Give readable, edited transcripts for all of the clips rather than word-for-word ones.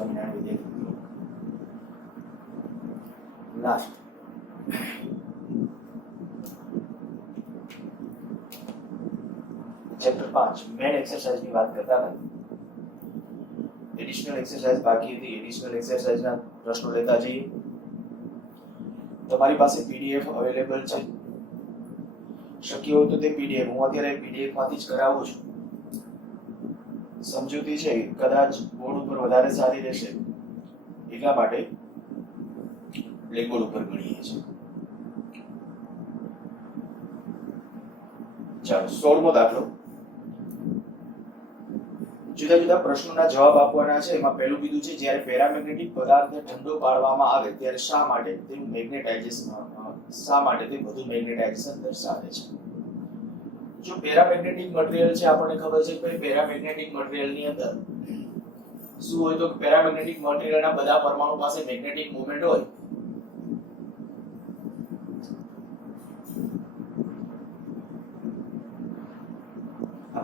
સ્વામિનારાયણ વિદ્યાર્થી last chapter 5 main exercise ની વાત કરતા હતા. એડિશનલ એક્સરસાઇઝ બાકી હતી. એડિશનલ એક્સરસાઇઝ ના પ્રશ્નો લેતા જઈએ. તમારી પાસે પીડીએફ અવેલેબલ છે. શક્ય હોય તો તે પીડીએફ હું અત્યારે પીડીએફ માંથી જ કરાવું છું. સમજૂતી છે કદાચ બોર્ડ ઉપર વધારે સારી રહેશે એટલા માટે બ્લેકબોર્ડ ઉપર ગણીએ છીએ. ચાલો 16મો દાખલો. જુદા જુદા પ્રશ્નોના જવાબ આપવાના છે. એમાં પહેલું કીધું છે જ્યારે પેરામેગ્નેટિક પદાર્થને ઠંડો પાડવામાં આવે ત્યારે શા માટે તેનું મેગ્નેટાઇઝેશન વધુ મેગ્નેટાઇઝેશન દર્શાવે છે. જો પેરામેગ્નેટિક મટીરીયલ છે આપણને ખબર છે કે પેરામેગ્નેટિક મટીરીયલ ની અંદર શું હોય તો પેરામેગ્નેટિક મટીરીયલના બધા પરમાણુ પાસે મેગ્નેટિક મોમેન્ટ હોય.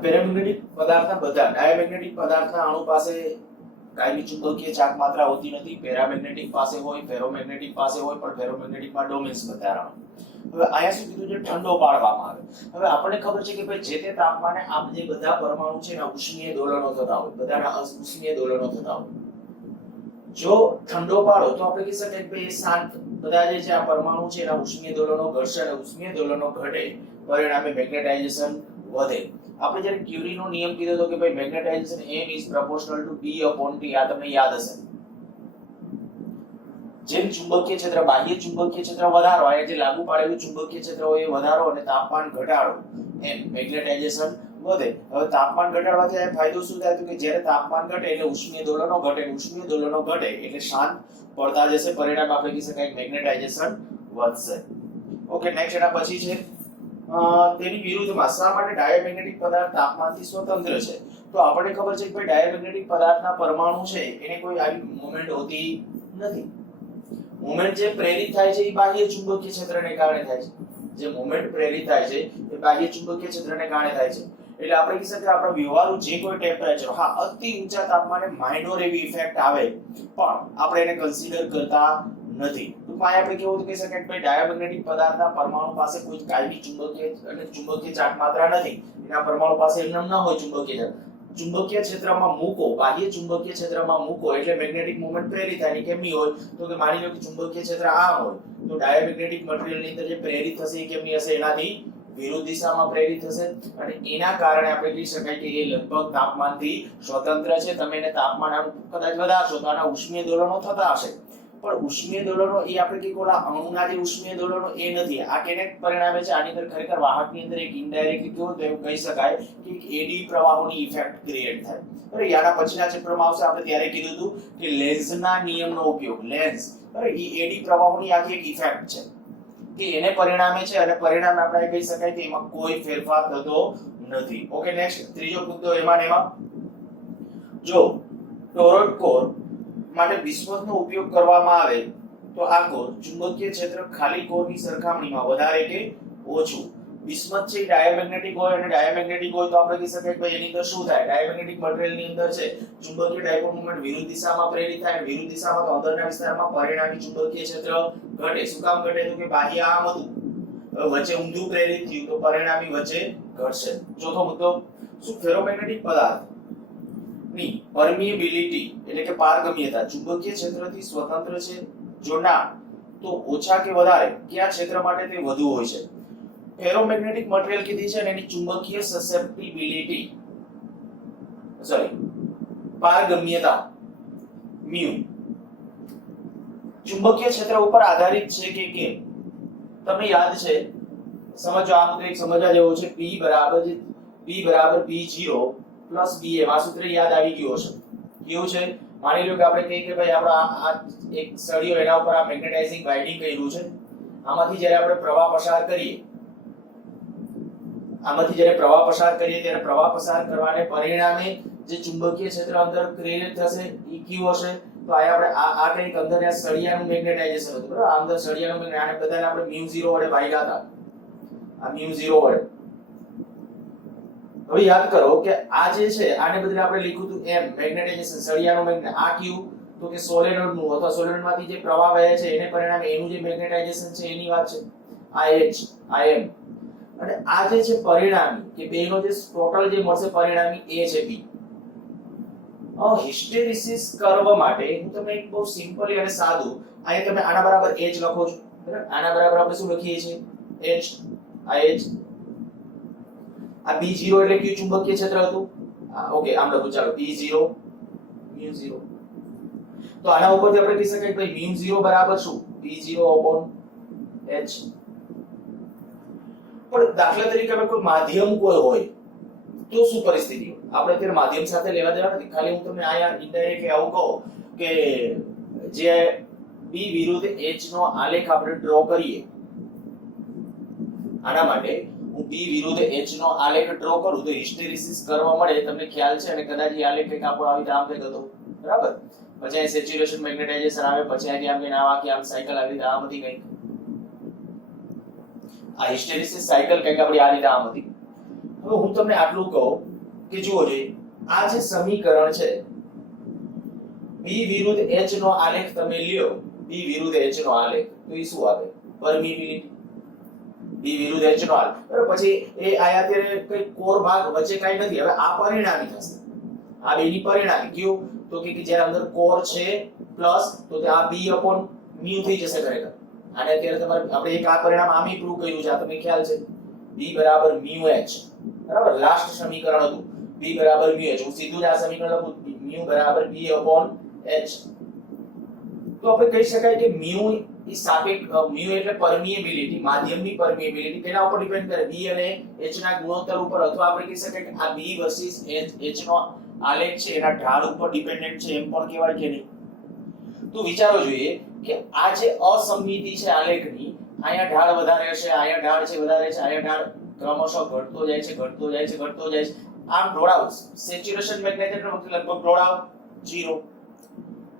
પેરામેગ્નેટિક પદાર્થના બધા ડાયામેગ્નેટિક પદાર્થના અણુ પાસે કાયમી ચુંબકીય ચાક માત્રા હોતી નથી. પેરામેગ્નેટિક પાસે હોય, ફેરોમેગ્નેટિક પાસે હોય, પણ ફેરોમેગ્નેટિકમાં ડોમેન્સ વધારે. હવે આયા શું કીધું છે ઠંડો પાડવામાં આવે. હવે આપણને ખબર છે કે ભાઈ જે તે તાપમાને આ જે બધા પરમાણુ છે એના ઉષ્મીય દોલનો થતા હોય, બધાના ઉષ્મીય દોલનો થતા હોય. જો ઠંડો પાડો તો આપણે કહી શકાય કે ભાઈ શાંત બધા જે છે આ પરમાણુ છે એના ઉષ્મીય દોલનો ઘટશે અને ઉષ્મીય દોલનો ઘટે પરિણામે મેગ્નેટાઇઝેશન વધે. આપણે જ્યારે ક્યુરીનો નિયમ કીધો હતો કે ભાઈ magnetisation m is proportional to b upon t. આ તમને યાદ હશે. જેમ ચુંબકીય ક્ષેત્ર બાહ્ય ચુંબકીય ક્ષેત્ર વધારો આ જે લાગુ પાડેલું ચુંબકીય ક્ષેત્ર હોય એ વધારો અને તાપમાન ઘટાડો એમ મેગ્નેટાઇઝેશન વધે. હવે તાપમાન ઘટાડવાથી આ ફાયદો શું થાય તો કે જ્યારે તાપમાન ઘટે એટલે ઉષ્મીય દોલનો ઘટે, ઉષ્મીય દોલનો ઘટે એટલે શાંત પડતા જશે. પરિણામ આપણે કહી શકાય મેગ્નેટાઇઝેશન વધશે. ઓકે નેક્સ્ટ એના પછી છે તેની વિરુદ્ધમાં શા માટે ડાયામેગ્નેટિક પદાર્થ તાપમાનથી સ્વતંત્ર છે. તો આપણને ખબર છે કે ભાઈ ડાયામેગ્નેટિક પદાર્થના પરમાણુ છે એને કોઈ આવી મોમેન્ટ હોતી નથી. મોમેન્ટ જે પ્રેરિત થાય છે એ બાહ્ય ચુંબકીય ક્ષેત્રને કારણે થાય છે. જે મોમેન્ટ પ્રેરિત થાય છે એ બાહ્ય ચુંબકીય ક્ષેત્રને કારણે થાય છે. એટલે આપણે કહી શકીએ આપણા વ્યવહારુ જે કોઈ ટેમ્પરેચર અતિ ઊંચા તાપમાને માઇનોર એવી ઇફેક્ટ આવે પણ આપણે એને કન્સિડર કરતા નથી. ટૂંકમાં આપણે કેવું કહી શકાય કે ભાઈ ડાયામેગ્નેટિક પદાર્થના પરમાણુ પાસે કોઈ કાયમી ચુંબકીય અને ચુંબકીય ચાક માત્રા નથી. એના પરમાણુ પાસે એમ ન હોય ચુંબકીય ચાક. ચુંબકીય ક્ષેત્રમાં મૂકો, બાહ્ય ચુંબકીય ક્ષેત્રમાં મૂકો એટલે મેગ્નેટિક મોમેન્ટ પ્રેરિત થાય. કેમની હોય તો કે માની લો કે ચુંબકીય ક્ષેત્ર આમ હોય તો ડાયામેગ્નેટિક મટીરીયલ ની અંદર જે પ્રેરિત થશે એ કેમની હશે એનાથી વિરુદ્ધ દિશામાં પ્રેરિત થશે અને એના કારણે આપણે કહી શકાય કે એ લગભગ તાપમાનથી સ્વતંત્ર છે. તમે એને તાપમાન કદાચ વધારશો તો આના ઉષ્મીય દોલનો થતા હશે પણ ઉષ્મીય દોલનો એ આપણે કે ઓલા અણુના જે ઉષ્મીય દોલનો એ નથી. આ કેને પરિણામે છે આની અંદર ખરેખર વાહકની અંદર એક ઇનડાયરેક્ટલી કેવું તો એવું કહી શકાય કે એક એડી પ્રવાહોની ઇફેક્ટ ક્રિએટ થાય. બરાબર યાના પછીના ચેપ્ટરમાં આવશે આપણે ત્યારે કીધું હતું કે લેન્ઝના નિયમનો ઉપયોગ લેન્ઝ બરાબર એ એડી પ્રવાહોની આખી એક ઇફેક્ટ છે કે એને પરિણામે છે અને પરિણામે આપણે કહી શકાય કે એમાં કોઈ ફેરફાર થતો નથી. ઓકે નેક્સ્ટ ત્રીજો મુદ્દો એમાં જો ટોરોઇડ કોર માટે બિસ્મથનો ઉપયોગ કરવામાં આવે તો આ કોર ચુંબકીય ક્ષેત્ર ખાલી કોરની સરખામણીમાં વધારે કે ઓછું. બિસ્મથ છે ડાયામેગ્નેટિક હોય અને ડાયામેગ્નેટિક હોય તો આપણે કહી શકાય કે ભાઈ એની અંદર શું થાય ડાયામેગ્નેટિક મટીરીયલ ની અંદર છે ચુંબકીય ડાયપોલ મોમેન્ટ વિરુદ્ધ દિશામાં પ્રેરિત થાય. વિરુદ્ધ દિશામાં તો અંદરના વિસ્તારમાં પરિણામી ચુંબકીય ક્ષેત્ર ઘટે. શું કામ ઘટે તો કે બાહ્ય આમ હતું હવે વચ્ચે ઊંધું પ્રેરિત થયું તો પરિણામી વચ્ચે ઘટશે. ચોથો મુદ્દો શું ફેરોમેગ્નેટિક પદાર્થ ની પરમિએબિલિટી એટલે કે પારગમ્યતા ચુંબકીય ક્ષેત્રથી સ્વતંત્ર છે. જો ના તો ઓછા કે વધારે કયા ક્ષેત્ર માટે તે વધુ હોય છે. ફેરોમેગ્નેટિક મટીરીયલ કીધી છે અને એની ચુંબકીય સસેપ્ટિબિલિટી પારગમ્યતા મ્યુ ચુંબકીય ક્ષેત્ર ઉપર આધારિત છે કે કેમ. તમને યાદ છે સમજો આ મુદ્દો એક સમજવા જેવો છે. P બરાબર P0 પ્લસ Bm આ સૂત્ર યાદ આવી ગયું હશે. કેવું છે માની લો કે આપણે કહીએ કે ભાઈ આપણા આ એક સળિયો એના ઉપર આ મેગ્નેટાઇઝિંગ વાઇન્ડિંગ કર્યું છે. આમાંથી જ્યારે આપણે પ્રવાહ પસાર કરીએ ત્યારે પ્રવાહ પસાર કરવાને પરિણામે જે ચુંબકીય ક્ષેત્ર અંદર ક્રિએટ થશે એ કયું હશે તો આ આપણે આ કંઈક અંદર આ સળિયાનું મેગ્નેટાઇઝેશન હતું બરાબર. આ અંદર સળિયાનું મેગ્નેટ આને બધાને આપણે μ0 વડે ભાગ્યા હતા. આ μ0 વડે હવે યાદ કરો કે આ જે છે આને બદલે આપણે લખ્યું હતું m મેગ્નેટાઇઝેશન સળિયાનું મેગ્નેટ આ કયું તો કે સોલેનોઇડ નું અથવા સોલેનોઇડ માંથી જે પ્રવાહ વહે છે એને પરિણામે એનું જે મેગ્નેટાઇઝેશન છે એની વાત છે IM અને આ જે છે પરિણામી કે બેનો જે ટોટલ જે મળશે પરિણામી A છે B. હવે હિસ્ટેરિસિસ કર્વ માટે હું તમને એક બહુ સિમ્પલી અને સાદું અહીંયા તમે આના બરાબર H લખો છો બરાબર આના બરાબર આપણે શું લખીએ છીએ H આ B0 એટલે કયું ચુંબકીય ક્ષેત્ર હતું ઓકે આમ લખું ચાલો B0 μ0 તો આના ઉપરથી આપણે કહી શકાય કે ભાઈ μ0 બરાબર શું B0/H. પણ દાખલા તરીકે આપણે કોઈ માધ્યમ કોઈ હોય તો શું પરિસ્થિતિ હોય આપણે અત્યારે માધ્યમ સાથે લેવા દેવા નથી ખાલી હું તમને આયા ઇનડાયરેક્ટલી આવું કહું કે જે B વિરુદ્ધ H નો આલેખ આપણે ડ્રો કરીએ આના માટે હું B વિરુદ્ધ H નો આલેખ ડ્રો કરું તો હિસ્ટેરિસિસ કરવા મળે તમને ખ્યાલ છે અને કદાચ એ આલેખ કંઈક આપણો આવી રીતે આમ કંઈક હતો બરાબર પછી અહીં સેચ્યુરેશન મેગ્નેટાઇઝેશન આવે પછી અહીં આમ કે આવા કે આમ સાયકલ આવી રીતે આમ હતી કંઈક આ હિસ્ટેરિસિસ સાયકલ કંઈક આપણી આ રીતે આમ હતી. હવે હું તમને આટલું કહું કે જુઓ જોઈએ આ જે સમીકરણ છે B વિરુદ્ધ H નો આલેખ તમે લ્યો B વિરુદ્ધ H નો આલેખ તો એ શું આવે પરમિટિવિટી B વિરુદ્ધ H નો આલેખ બરાબર પછી એ આયા અત્યારે કઈ કોર ભાગ વચ્ચે કાઈ નથી હવે આ પરિણામી થશે આ બેની પરિણામી કયું તો કે જ્યારે અંદર કોર છે પ્લસ તો તે આ B/μ થઈ જશે ખરેખર અને અત્યારે તમારે આપણે એક આ પરિણામ આમી પ્રૂવ કર્યું છે આ તમને ખ્યાલ છે B બરાબર μh બરાબર લાસ્ટ સમીકરણ હતું B બરાબર μh હું સીધું જ આ સમીકરણ લખું μ બરાબર B/h તો આપણે કહી શકાય કે μ ઈ સાપેક્ષ μ એટલે પરમિએબિલિટી માધ્યમની પરમિએબિલિટી તેના ઉપર ડિપેન્ડ કરે B અને H ના ગુણોત્તર ઉપર અથવા આપણે કહી શકાય કે આ B વર્સિસ H નો આલેખ છે એના ઢાળ ઉપર ડિપેન્ડન્ટ છે એમ પણ કહેવાય કે નહીં તો વિચારો જોઈએ કે આ જે અસમમિતિ છે આલેખની અહીંયા ઢાળ વધારે હશે અહીંયા ઢાળ છે વધારે છે અહીંયા ઢાળ ક્રમશઃ ઘટતો જાય છે આમ ઢોળાવ સેચ્યુરેશન મેગ્નેટાઇઝેશન વખતે લગભગ ઢોળાવ 0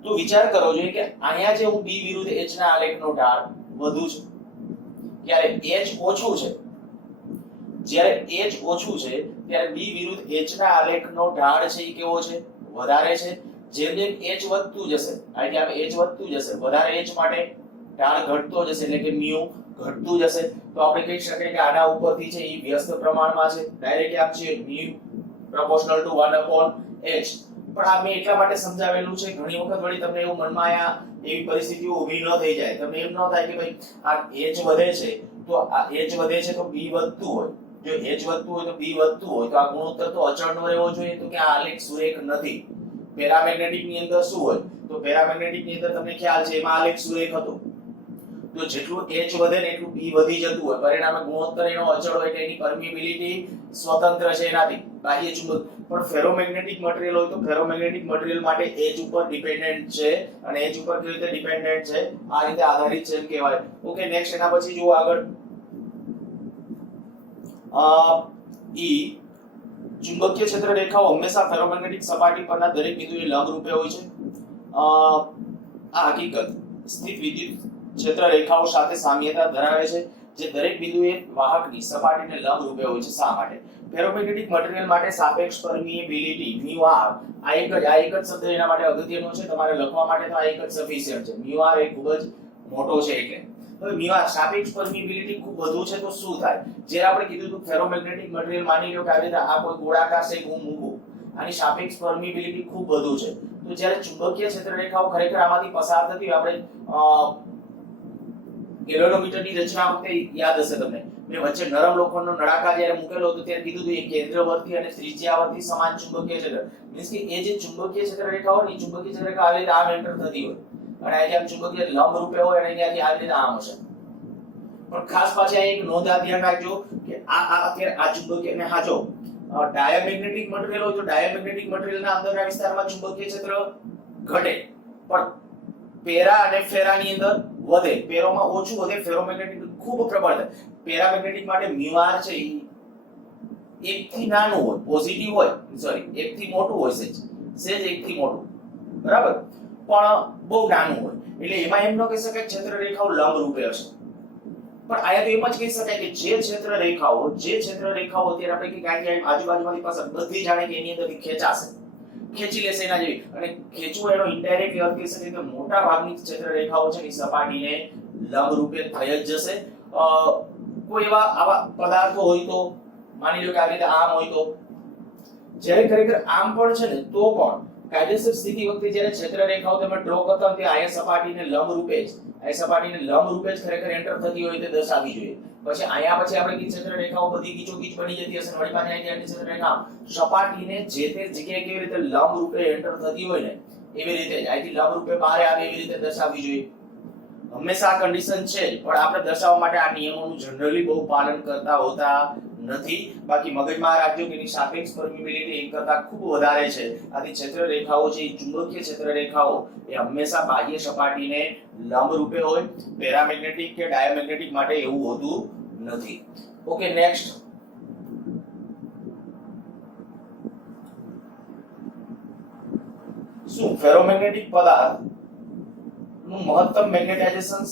તો વિચાર કરો જોઈએ કે અહીંયા જે હું B વિરુદ્ધ H ના આલેખનો ઢાળ વધુ છે ત્યારે H ઓછું છે જ્યારે H ઓછું છે ત્યારે B વિરુદ્ધ H ના આલેખનો ઢાળ છે એ કેવો છે વધારે છે જેમ જેમ H વધતું જશે એટલે આમ H વધતું જશે વધારે H માટે ઢાળ ઘટતો જશે એટલે કે μ ઘટતું જશે તો આપણે કહી શકીએ કે આના ઉપરથી છે એ વ્યસ્ત પ્રમાણમાં છે ડાયરેક્ટ આપ છે μ proportional to 1/h પણ આ મેં એટલા માટે સમજાવેલું છે ઘણી વખત વળી તમને એવું મનમાં આયા એવી પરિસ્થિતિઓ ઊભી ન થઈ જાય તમને એમ ન થાય કે ભાઈ આ H વધે છે તો આ H વધે છે તો B વધતું હોય જો H વધતું હોય તો B વધતું હોય તો આ ગુણોત્તર તો અચળ ન રહેવો જોઈએ તો કે આ આલેખ સુરેખ નથી પેરામેગ્નેટિક ની અંદર શું હોય તો પેરામેગ્નેટિક ની અંદર તમને ખ્યાલ છે એમાં આલેખ સુરેખ હતો તો જેટલું H વધે ને એટલું B વધી જતું હોય પરિણામે ગુણોત્તર એનો અચળ હોય એટલે એની પરમિએબિલિટી સ્વતંત્ર છે એનાથી બાહ્ય ચુંબક પણ ફેરોમેગ્નેટિક મટીરીયલ હોય તો ફેરોમેગ્નેટિક મટીરીયલ માટે H ઉપર ડિપેન્ડન્ટ છે અને H ઉપર કેવી રીતે ડિપેન્ડન્ટ છે આ રીતે આધારિત છે એમ કહેવાય ઓકે નેક્સ્ટ એના પછી જુઓ આગળ ચુંબકીય ક્ષેત્ર રેખાઓ હંમેશા ફેરોમેગ્નેટિક સપાટી પરના દરેક બિંદુએ લંબ રૂપે હોય છે આ હકીકત સ્થિત વિદ્યુત ક્ષેત્ર રેખાઓ સાથે સામ્યતા ધરાવે છે જે દરેક બિંદુએ વાહકની સપાટીને લંબ રૂપે હોય છે શા માટે ફેરોમેગ્નેટિક મટીરીયલ માટે સાપેક્ષ પરમિએબિલિટી μr આ એક જ શબ્દ એના માટે અગત્યનો છે તમારે લખવા માટે તો આ એક જ સફિશિયન્ટ છે μr એ ખૂબ જ મોટો છે એટલે હવે μr સાપેક્ષ પરમિએબિલિટી ખૂબ વધુ છે તો શું થાય જે આપણે કીધું હતું ફેરોમેગ્નેટિક મટીરીયલ માની લો કે આવી રીતે આ કોઈ ગોળાકાર છે હું મૂકું આની સાપેક્ષ પરમિએબિલિટી ખૂબ વધુ છે તો જ્યારે ચુંબકીય ક્ષેત્ર રેખાઓ ખરેખર આમાંથી પસાર થતી હોય આપણે ગેલેનોમીટરની રચના વખતે યાદ હશે તમને મેં વચ્ચે નરમ લોખંડનો નળાકાર જ્યારે મૂકેલો હતો ત્યારે કીધું હતું એ કેન્દ્રવર્તી અને ત્રિજ્યાવર્તી સમાન ચુંબકીય ક્ષેત્ર મીન્સ કે એ જે ચુંબકીય ક્ષેત્ર રેખાઓ ની ચુંબકીય ક્ષેત્ર રેખા આવી રીતે આમ એન્ટર થતી હોય અને અહીંયા આમ ચુંબકીય લંબ રૂપે હોય અને અહીંયાથી આવી રીતે આમ હશે પણ ખાસ પાછી આ એક નોંધ આ ધ્યાન રાખજો કે આ અત્યારે આ ચુંબકીય અને હા જો ડાયામેગ્નેટિક મટીરીયલ હોય તો ડાયામેગ્નેટિક મટીરીયલના અંદરના વિસ્તારમાં ચુંબકીય ક્ષેત્ર ઘટે પણ પેરા અને ફેરાની અંદર વધે પેરોમાં ઓછું વધે ફેરોમેગ્નેટિક ખૂબ પ્રબળ થાય પેરામેગ્નેટિક માટે μr છે એક થી નાનું હોય પોઝિટિવ હોય સોરી એક થી મોટું હોય સેજ એક થી મોટું બરાબર પણ બહુ નાનું હોય એટલે એમાં એમ ન કહી શકાય ક્ષેત્ર રેખાઓ લંબ રૂપે હશે પણ આયા તો એમ જ કહી શકાય કે જે ક્ષેત્ર રેખાઓ અત્યારે આપણે કે કાંઈ આજુબાજુમાંથી પાસે બધી જાણે કે એની અંદરથી ખેંચાશે ખેંચી લેશે એના જેવી. અને ખેંચવું એનો ઇનડાયરેક્ટલી અર્થ કહી શકાય કે મોટા ભાગની ક્ષેત્ર રેખાઓ છે એ સપાટીને લંબ રૂપે થઈ જ જશે. કોઈ એવા આવા પદાર્થો હોય તો માની લો કે આ રીતે આમ હોય તો, જ્યારે ખરેખર આમ પણ છે ને તો પણ કાયદેસર સ્થિતિ વખતે જ્યારે ક્ષેત્ર રેખાઓ તમે ડ્રો કરતા હોય તે આયા સપાટીને લંબ રૂપે જ ખરેખર એન્ટર થતી હોય તે દર્શાવવી જોઈએ. પછી અહીંયા પછી આપણે ક્ષેત્ર રેખાઓ બધી ગીચોગીચ બની જતી હશે, વળી પાછી અહીંથી ક્ષેત્ર રેખા સપાટીને જે તે જગ્યાએ કેવી રીતે લંબ રૂપે એન્ટર થતી હોય ને એવી રીતે જ અહીંથી લંબ રૂપે બહાર આવે એવી રીતે દર્શાવવી જોઈએ. હંમેશા આ કન્ડિશન છે, પણ આપણે દર્શાવવા માટે આ નિયમોનું જનરલી બહુ પાલન કરતા હોતા નથી. બાકી મગજમાં રાખજો કે એની સાપેક્ષ પરમિબિલિટી એક કરતા ખૂબ વધારે છે. આથી ક્ષેત્ર રેખાઓ છે, ચુંબકીય ક્ષેત્ર રેખાઓ એ હંમેશા બાહ્ય સપાટીને લંબ રૂપે હોય. પેરામેગ્નેટિક કે ડાયામેગ્નેટિક માટે એવું હોતું નથી. Okay, next. શું ફેરોમેગ્નેટિક પદાર્થ નું મહત્તમ મેગ્નેટાઇઝેશન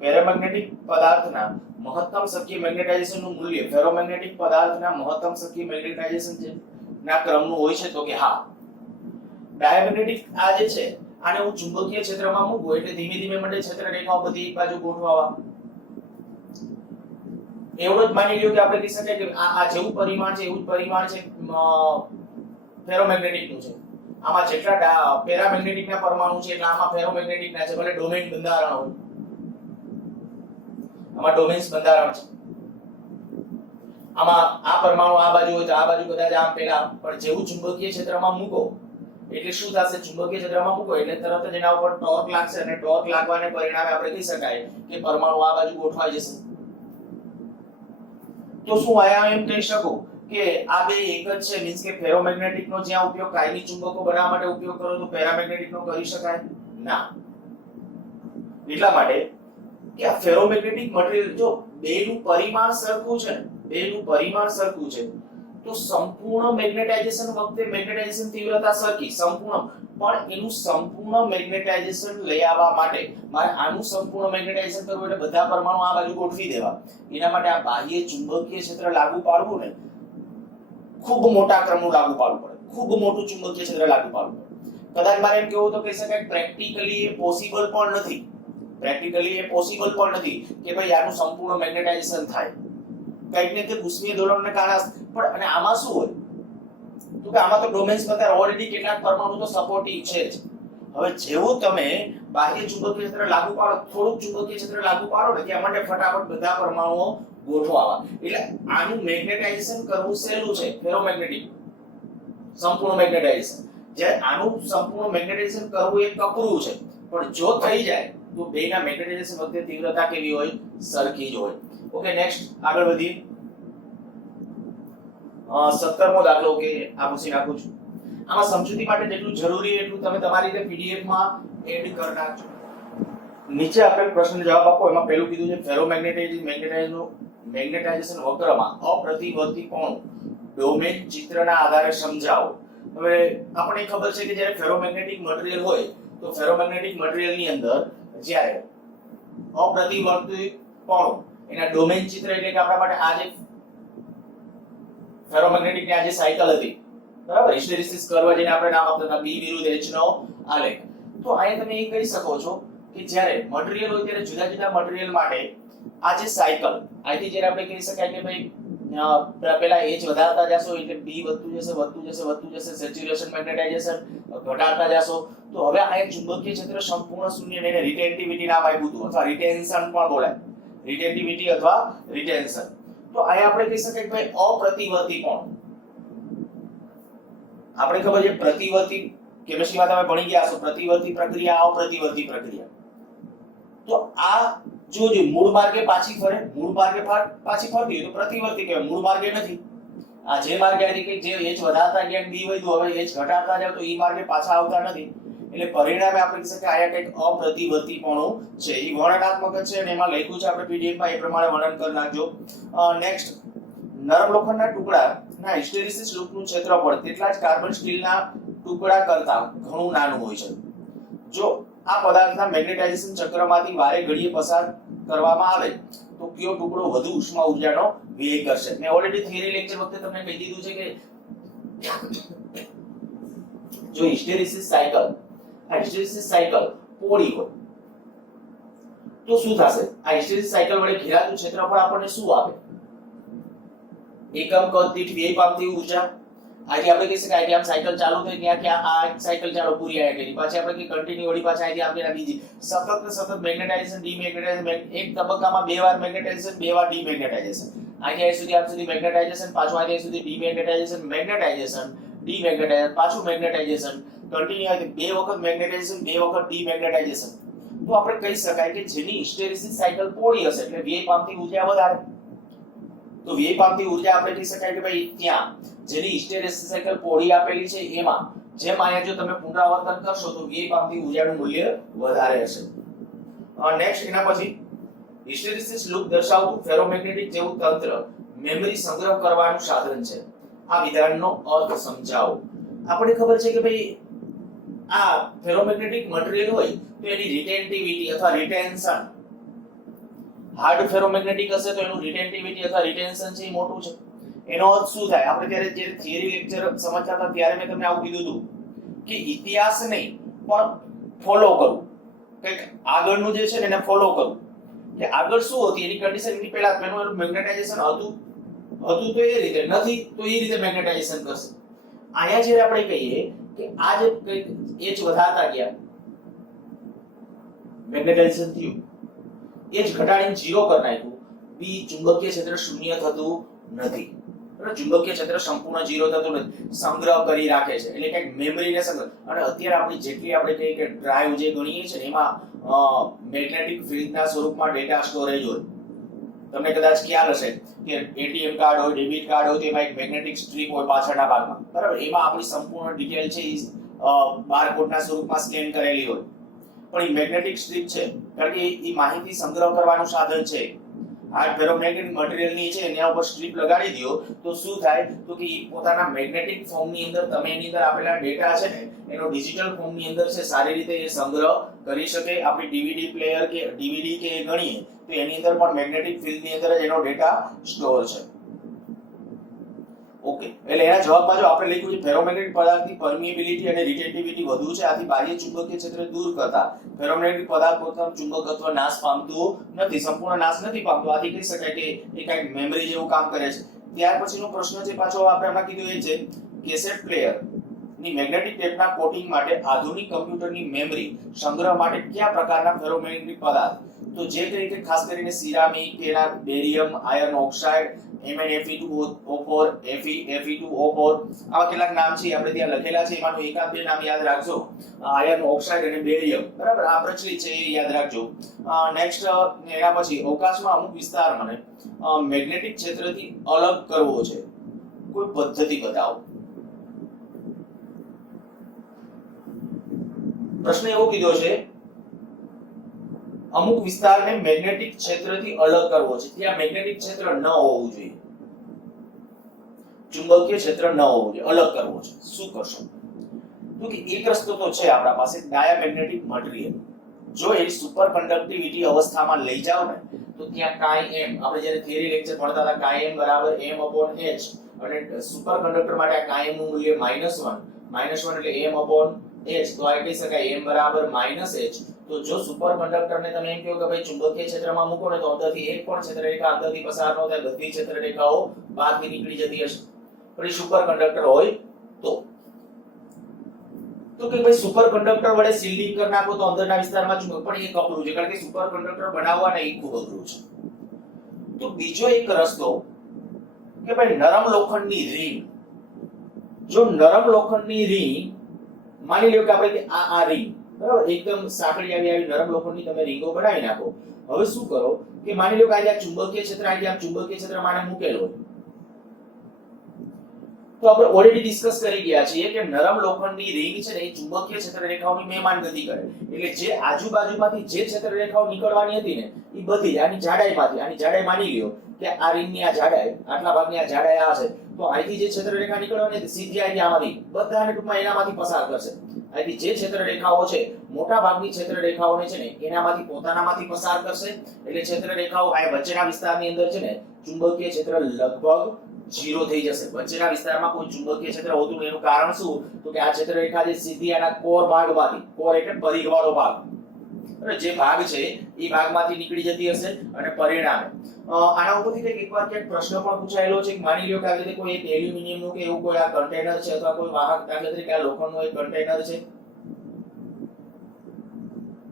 પેરામેગ્નેટિક પદાર્થના મહત્તમ શક્ય મેગ્નેટાઇઝેશન નું મૂલ્ય ફેરોમેગ્નેટિક પદાર્થના મહત્તમ શક્ય મેગ્નેટાઇઝેશન છે ના ક્રમનું હોય છે? તો કે હા. ડાયામેગ્નેટિક આ જે છે આને હું ચુંબકીય ક્ષેત્રમાં મૂકું એટલે ધીમે ધીમે મને ક્ષેત્ર રેખાઓ બધી એક બાજુ ગોઠવાવા. એવડો જ માની લ્યો કે આપણે કહી શકાય કે આ જેવું પરિમાણ છે એવું જ પરિમાણ છે ફેરોમેગ્નેટિક નું છે. આમાં જેટલા પેરામેગ્નેટિક ના પરમાણુ છે એટલે આમાં ફેરોમેગ્નેટિક ના છે, ભલે ડોમેન બંધારણ હોય. આમાં ડોમેન્સ બંધારણ છે. આમાં આ પરમાણુ આ બાજુ હોય તો આ બાજુ કદાચ આમ પેલા, પણ જેવું ચુંબકીય ક્ષેત્રમાં મૂકો એટલે શું થશે? ચુંબકીય ક્ષેત્રમાં મૂકો એટલે તરત જ એના ઉપર ટોર્ક લાગશે, અને ટોર્ક લાગવાને પરિણામે આપણે કહી શકાય કે પરમાણુ આ બાજુ ગોઠવાઈ જશે. તો શું આયા એમ કહી શકું કે આ બે એક જ છે? મીન્સ કે ફેરોમેગ્નેટિક નો જ્યાં ઉપયોગ કાયમી ચુંબકો બનાવવા માટે ઉપયોગ કરો તો પેરામેગ્નેટિક નો કરી શકાય ના. એટલા માટે કે આ ફેરોમેગ્નેટિક મટીરીયલ જો બેનું પરિમાણ સરખું છે તો સંપૂર્ણ મેગ્નેટાઇઝેશન વખતે મેગ્નેટાઇઝેશન તીવ્રતા સરખી સંપૂર્ણ, પણ એનું સંપૂર્ણ મેગ્નેટાઇઝેશન લઈ આવવા માટે મારે આનું સંપૂર્ણ મેગ્નેટાઇઝેશન કરવું એટલે બધા પરમાણુ આ બાજુ ગોઠવી દેવા. એના માટે આ બાહ્ય ચુંબકીય ક્ષેત્ર લાગુ પાડવું ને ખૂબ મોટા ક્રમનું લાગુ પાડવું પડે, ખૂબ મોટું ચુંબકીય ક્ષેત્ર લાગુ પાડવું પડે. કદાચ મારે એમ કહેવું તો કહી શકાય પ્રેક્ટિકલી એ પોસિબલ પણ નથી કે ભાઈ આનું સંપૂર્ણ મેગ્નેટાઇઝેશન થાય. કંઈક ને કંઈક ઉષ્મીય દોલનને કારણે. પણ અને આમાં શું હોય તો કે આમાં તો ડોમેન્સ બધા ઓલરેડી કેટલાક પરમાણુ તો સપોર્ટિવ છે જ. હવે જેવું તમે બાહ્ય ચુંબકીય ક્ષેત્ર લાગુ પાડો, થોડુંક ચુંબકીય ક્ષેત્ર લાગુ પાડો ને ત્યાં માટે ફટાફટ બધા પરમાણુઓ ગોઠવાવા. એટલે આનું મેગ્નેટાઇઝેશન કરવું સહેલું છે ફેરોમેગ્નેટિક સંપૂર્ણ મેગ્નેટાઇઝેશન. જ્યારે આનું સંપૂર્ણ મેગ્નેટાઇઝેશન કરવું એ કપરું છે. પણ જો થઈ જાય તો બેના મેગ્નેટાઇઝેશન વખતે તીવ્રતા કેવી હોય? સરખી જ હોય. ઓકે, નેક્સ્ટ આગળ વધીએ. 17મો દાખલો કે આ પૂછી નાખું છું. આમાં સમજૂતી માટે જેટલું જરૂરી એટલું તમે તમારી રીતે પીડીએફ માં એડ કરી નાખજો. નીચે આપેલ પ્રશ્નનો જવાબ આપો. એમાં પહેલું કીધું છે મેગ્નેટાઇઝેશન વક્રમાં અપ્રતિવર્તીપણું ડોમેન ચિત્રના આધારે સમજાવો. હવે આપણને ખબર છે કે જ્યારે ફેરોમેગ્નેટિક મટીરીયલ હોય તો ફેરોમેગ્નેટિક મટીરીયલની અંદર જ્યારે અપ્રતિવર્તીપણું એના ડોમેન ચિત્ર એટલે કે આપણા માટે આ જે ફેરોમેગ્નેટિક ની આ જે સાયકલ હતી, બરાબર, હિસ્ટેરિસિસ કર્વ જેને આપણે નામ આપતા હતા B વિરુદ્ધ H નો આલેખ. તો અહીંયા તમે એ કહી શકો છો કે જ્યારે મટીરીયલ હોય ત્યારે જુદા જુદા મટીરીયલ માટે આ જે સાયકલ અહીંથી જ્યારે આપણે કહી શકાય કે ભાઈ પેલા H વધારતા જશો એટલે B વધતું જશે સેચ્યુરેશન મેગ્નેટાઇઝેશન ઘટાડતા જશો. તો હવે આ એક ચુંબકીય ક્ષેત્ર સંપૂર્ણ શૂન્ય ને રિટેન્ટિવિટી નામ આપ્યું હતું, અથવા રિટેન્શન પણ બોલાય, રિટેન્ટિવિટી અથવા રિટેન્શન. તો અહીંયા આપણે કહી શકાય કે ભાઈ અપ્રતિવર્તીપણું. આપણે ખબર છે પ્રતિવર્તી કેમિસ્ટ્રીમાં તમે ભણી ગયા છો, પ્રતિવર્તી પ્રક્રિયા અપ્રતિવર્તી પ્રક્રિયા. તો આ જો મૂળ માર્ગે પાછી ફરે, પાછી ફરતી હોય તો પ્રતિવર્તી કહેવાય, મૂળ માર્ગે નથી. આ જે માર્ગે આવી કે જે H વધારતા ગયા B વધ્યું, હવે H ઘટાડતા જાવ તો E માર્ગે પાછા આવતા નથી. એટલે પરિણામે આપણે કહી શકીએ આયા કંઈક અપ્રતિવર્તીપણું છે. એ વર્ણનાત્મક છે અને એમાં લખ્યું છે, આપણે પીડીએફ માં એ પ્રમાણે વર્ણન કરી નાખજો. નેક્સ્ટ, નરમ લોખંડના ટુકડાના હિસ્ટેરિસિસ લૂપનું ક્ષેત્રફળ તેટલા જ કાર્બન સ્ટીલના ટુકડા કરતા ઘણું નાનું હોય છે. જો આ પદાર્થના મેગ્નેટાઇઝેશન ચક્રમાંથી વારે ઘડીએ પસાર કરવામાં આવે તો કયો ટુકડો વધુ ઉષ્મા ઊર્જાનો વ્યય કરશે? મેં ઓલરેડી થિયરી લેક્ચર વખતે તમને કહી દીધું છે કે જો હિસ્ટેરેસિસ સાયકલ પહોળી હોય તો શું થશે? આ હિસ્ટેરેસિસ સાયકલ વડે ઘેરાતું ક્ષેત્રફળ આપણને શું આપે? એકમ કદ દીઠ વ્યય પામતી ઊર્જા. આજે આપણે કહી શકાય કે આમ સાયકલ ચાલુ થઈ ત્યાં કે આ એક સાયકલ ચાલુ પૂરી આયા કરી, પછી આપણે કે કન્ટિન્યુ વળી પાછા અહીંથી આપણે બીજી સતત મેગ્નેટાઇઝેશન ડીમેગ્નેટાઇઝેશન, એક તબક્કામાં બે વાર મેગ્નેટાઇઝેશન, બે વાર ડીમેગ્નેટાઇઝેશન, અહીંયા આમ સુધી મેગ્નેટાઇઝેશન, પાછું અહીંયા સુધી ડીમેગ્નેટાઇઝેશન, મેગ્નેટાઇઝેશન, ડીમેગ્નેટાઇઝેશન, પાછું મેગ્નેટાઇઝેશન, કન્ટિન્યુ આવે બે વખત મેગ્નેટાઇઝેશન, બે વખત ડીમેગ્નેટાઇઝેશન. તો આપણે કહી શકાય કે જેની હિસ્ટેરેસિસ સાયકલ પહોળી હશે એટલે વ્યય પામતી ઊર્જા વધારે. તો વ્યય પામતી ઊર્જા આપણે કહી શકાય કે ભાઈ ત્યાં જેની હિસ્ટેરેસિસ સાયકલ પહોળી આપેલી છે એમાં જેમ અહીંયા જો તમે પુનરાવર્તન કરશો તો વ્યય પામતી ઊર્જાનું મૂલ્ય વધારે હશે. નેક્સ્ટ એના પછી હિસ્ટેરેસિસ લૂપ દર્શાવતું ફેરોમેગ્નેટિક જેવું તંત્ર મેમરી સંગ્રહ કરવાનું સાધન છે. આ વિધાનનો અર્થ સમજાવો. આપણને ખબર છે કે ભાઈ આ ફેરોમેગ્નેટિક મટીરીયલ હોય તો એની રિટેન્ટિવિટી અથવા રિટેન્શન, હાર્ડ ફેરોમેગ્નેટિક હશે તો એનું રિટેન્ટિવિટી અથવા રિટેન્શન છે એ મોટું છે. એનો અર્થ શું થાય? આપણે જ્યારે થિયરી લેક્ચર સમજતા હતા ત્યારે મેં તમને આવું કીધું હતું કે ઇતિહાસ નહીં પણ ફોલો કરવું, કંઈક આગળનું જે છે ને એને ફોલો કરવું કે આગળ શું હતી એની કન્ડિશન, એની પહેલા એનું મેગ્નેટાઇઝેશન હતું તો એ રીતે, નથી તો એ રીતે મેગ્નેટાઇઝેશન કરશે. અહીંયા જ્યારે આપણે કહીએ કે આ જે કંઈક એચ વધારતા ગયા મેગ્નેટાઇઝેશન થયું, એચ ઘટાડીને 0 કરી નાખ્યું, બી ચુંબકીય ક્ષેત્ર શૂન્ય થતું નથી. ચુંબકીય ક્ષેત્ર સંપૂર્ણ 0 થતું નથી, સંગ્રહ કરી રાખે છે. એટલે કે મેમરીને સંગ્રહ. અને અત્યારે આપણી જેટલી આપણે કહીએ કે ડ્રાઈવ જે ગણીએ છે એમાં મેગ્નેટિક ફિલ્ડના સ્વરૂપમાં ડેટા સ્ટોરેજ હોય. તમને કદાચ ખ્યાલ હશે કે એટીએમ કાર્ડ હોય, ડેબિટ કાર્ડ હોય, તો એમાં એક મેગ્નેટિક સ્ટ્રીપ હોય પાછળના ભાગમાં, બરાબર? એમાં આપણી સંપૂર્ણ ડિટેલ છે એ બારકોડના સ્વરૂપમાં સ્કેન કરેલી હોય. પણ એ મેગ્નેટિક સ્ટ્રીપ છે કારણ કે એ માહિતી સંગ્રહ કરવાનું સાધન છે. આ ફેરોમેગ્નેટિક મટીરીયલની છે એના ઉપર સ્ટ્રીપ લગાડી દો તો શું થાય? તો કે પોતાના મેગ્નેટિક ફોર્મની અંદર તમે એની અંદર આપેલા ડેટા છે ને એનો ડિજિટલ ફોર્મની અંદર છે સારી રીતે એ સંગ્રહ કરી શકે. આપણી ડીવીડી પ્લેયર કે ડીવીડી કે ગણીએ તો એની અંદર પણ મેગ્નેટિક ફિલ્ડની અંદર જ એનો ડેટા સ્ટોર છે. ઓકે, એટલે એના જવાબમાં જો આપણે લખ્યું છે ફેરોમેગ્નેટિક પદાર્થની પરમિએબિલિટી અને રિટેન્ટિવિટી વધુ છે, આથી બાહ્ય ચુંબકીય ક્ષેત્ર દૂર કરતા ફેરોમેગ્નેટિક પદાર્થ પોતાનું ચુંબકત્વ નાશ પામતું નથી, સંપૂર્ણ નાશ નથી પામતું. આથી કહી શકાય કે એ કંઈક મેમરી જેવું કામ કરે છે. ત્યાર પછીનો પ્રશ્ન છે પાછો આપણે હમણાં કીધું એ છે કેસેટ પ્લેયર ની મેગ્નેટિક ટેપના કોટિંગ માટે આધુનિક કમ્પ્યુટરની મેમરી સંગ્રહ માટે કયા પ્રકારના ફેરોમેગ્નેટિક પદાર્થ? તો જે કઈ કે ખાસ કરીને સિરામિક, તેના barium, iron oxide, MnFe2O4, Fe2O4, આવા કેટલાક નામ છે આપણે ત્યાં લખેલા છે. એમાંનું એકાદ બે નામ યાદ રાખજો, આયર્ન ઓક્સાઇડ અને બેરિયમ, બરાબર? આ પ્રચલિત છે એ યાદ રાખજો. નેક્સ્ટ એના પછી અવકાશમાં અમુક વિસ્તાર મને મેગ્નેટિક ક્ષેત્રથી અલગ કરવો છે, કોઈ પદ્ધતિ બતાવો. પ્રશ્ન એવો કીધો છે અમુક વિસ્તારને મેગ્નેટિક ક્ષેત્રથી અલગ કરવો છે, ત્યાં મેગ્નેટિક ક્ષેત્ર ન હોવું જોઈએ, ચુંબકીય ક્ષેત્ર ન હોવું જોઈએ, અલગ કરવો છે. શું કરશો? તો કે એક રસ્તો તો છે આપણા પાસે, ડાયામેગ્નેટિક મટીરીયલ. જો એ સુપર કન્ડક્ટિવિટી અવસ્થામાં લઈ જાવ ને તો ત્યાં કાઈ એમ, આપણે જ્યારે થિયરી લેક્ચર ભણતા હતા કાઈ એમ બરાબર m/h, અને સુપર કંડક્ટર માટે આ કાઈ એમ નું મૂલ્ય -1 એટલે m/h, તો આ કહી શકાય m બરાબર -h. તો જો સુપર કંડક્ટરને તમે એમ કહો કે ભાઈ ચુંબકીય ક્ષેત્રમાં મૂકો ને તો અંદરથી એક પણ ક્ષેત્રરેખા અંદરથી પસાર ન થાય, બધી ક્ષેત્રરેખાઓ બહારથી નીકળી જતી હશે. પણ એ સુપર કંડક્ટર હોય તો કે ભાઈ સુપર કંડક્ટર વડે શિલ્ડિંગ કરી નાખો તો અંદરના વિસ્તારમાં ચુંબક, પણ એ કપરું છે કારણ કે સુપર કંડક્ટર બનાવવાના એ ખૂબ અઘરું છે. તો બીજો એક રસ્તો કે ભાઈ નરમ લોખંડની રિંગ. જો નરમ લોખંડની રિંગ માની લો કે આપણે આ રિંગ, બરાબર, એકદમ સાંકડી આવી નરમ લોખંડની તમે રીંગો બનાવી નાખો. હવે શું કરો કે માની લો કે આ ચુંબકીય ક્ષેત્ર ચુંબકીય ક્ષેત્ર માને મૂકેલો હોય તો આપણે ઓલરેડી ડિસ્કસ કરી ગયા છીએ કે નરમ લોખંડની રિંગ છે ને એ ચુંબકીય ક્ષેત્ર રેખાઓની મહેમાનગતિ કરે. એટલે જે આજુબાજુમાંથી જે ક્ષેત્ર રેખાઓ નીકળવાની હતી ને એ બધી આની જાડાઈ માની લ્યો કે આ રિંગની આ જાડાઈ, આટલા ભાગની આ જાડાઈ આ છે, તો અહીંથી જે ક્ષેત્ર રેખા નીકળવાની હતી સીધી અહીંથી આમાંથી બધાને ટૂંકમાં એનામાંથી પસાર કરશે. અહીંથી જે ક્ષેત્ર રેખાઓ છે મોટા ભાગની ક્ષેત્ર રેખાઓને છે ને એનામાંથી પોતાનામાંથી પસાર કરશે. એટલે ક્ષેત્ર રેખાઓ આ વચ્ચેના વિસ્તારની અંદર છે ને ચુંબકીય ક્ષેત્ર લગભગ 0 થઈ જશે. વચ્ચેના વિસ્તારમાં કોઈ ચુંબકીય ક્ષેત્ર હોતું નહીં. એનું કારણ શું? તો કે આ ક્ષેત્રરેખા જે સીધી આના કોર ભાગમાંથી, કોર એટલે પરિઘવાળો ભાગ, અને જે ભાગ છે એ ભાગમાંથી નીકળી જતી હશે અને પરિણામે આના ઉપરથી કંઈક એકવાર ક્યાંક પ્રશ્ન પણ પૂછાયેલો છે કે માની લ્યો કે આવી રીતે કોઈ એક એલ્યુમિનિયમનું કે એવું કોઈ આ કન્ટેનર છે અથવા કોઈ વાહક, દાખલા તરીકે આ લોખંડનું એક કન્ટેનર છે,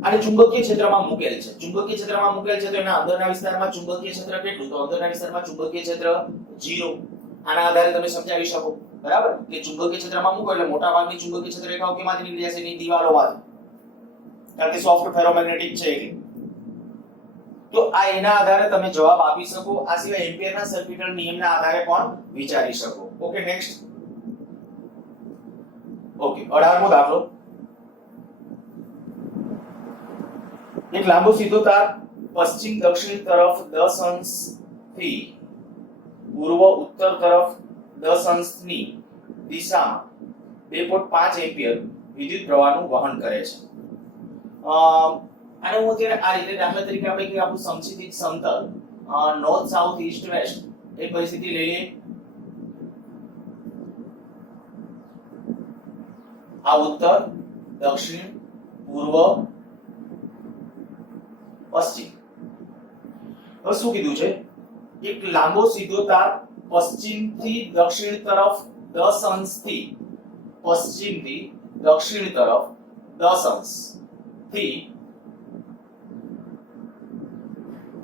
અને ચુંબકીય ક્ષેત્રમાં મૂકેલ છે. ચુંબકીય ક્ષેત્રમાં મૂકેલ છે તો એના અંદરના વિસ્તારમાં ચુંબકીય ક્ષેત્ર કેટલું? તો અંદરના વિસ્તારમાં ચુંબકીય ક્ષેત્ર 0. આના આધારે તમે સમજાવી શકો, બરાબર, કે ચુંબકીય ક્ષેત્રમાં મૂકો એટલે મોટા ભાગની ચુંબકીય ક્ષેત્ર રેખાઓ કેમાંથી નીકળી જશે? એની દિવાલોમાંથી, કારણ કે સોફ્ટ ફેરોમેગ્નેટિક છે એટલે. તો આ એના આધારે તમે જવાબ આપી શકો. આ સિવાય એમ્પિયરના સર્કિટલ નિયમના આધારે પણ વિચારી શકો. Okay, next. ઓકે, 18મો દાખલો. એક લાંબો સીધો તાર પશ્ચિમ દક્ષિણ તરફ 10 અંશથી પૂર્વ ઉત્તર તરફ 10 અંશની દિશામાં 2.5 એમ્પિયર વિદ્યુત પ્રવાહનું વહન કરે છે. અને હું અત્યારે આ રીતે દાખલા તરીકે આપણે કે આપણું સમક્ષિતિજ સમતલ નોર્થ સાઉથ ઈસ્ટ વેસ્ટ એ પરિસ્થિતિ લઈ લઈએ. આ ઉત્તર, દક્ષિણ, પૂર્વ, પશ્ચિમ. હવે શું કીધું છે? એક લાંબો સીધો તાર પશ્ચિમથી દક્ષિણ તરફ 10 અંશથી, પશ્ચિમથી દક્ષિણ તરફ 10 અંશથી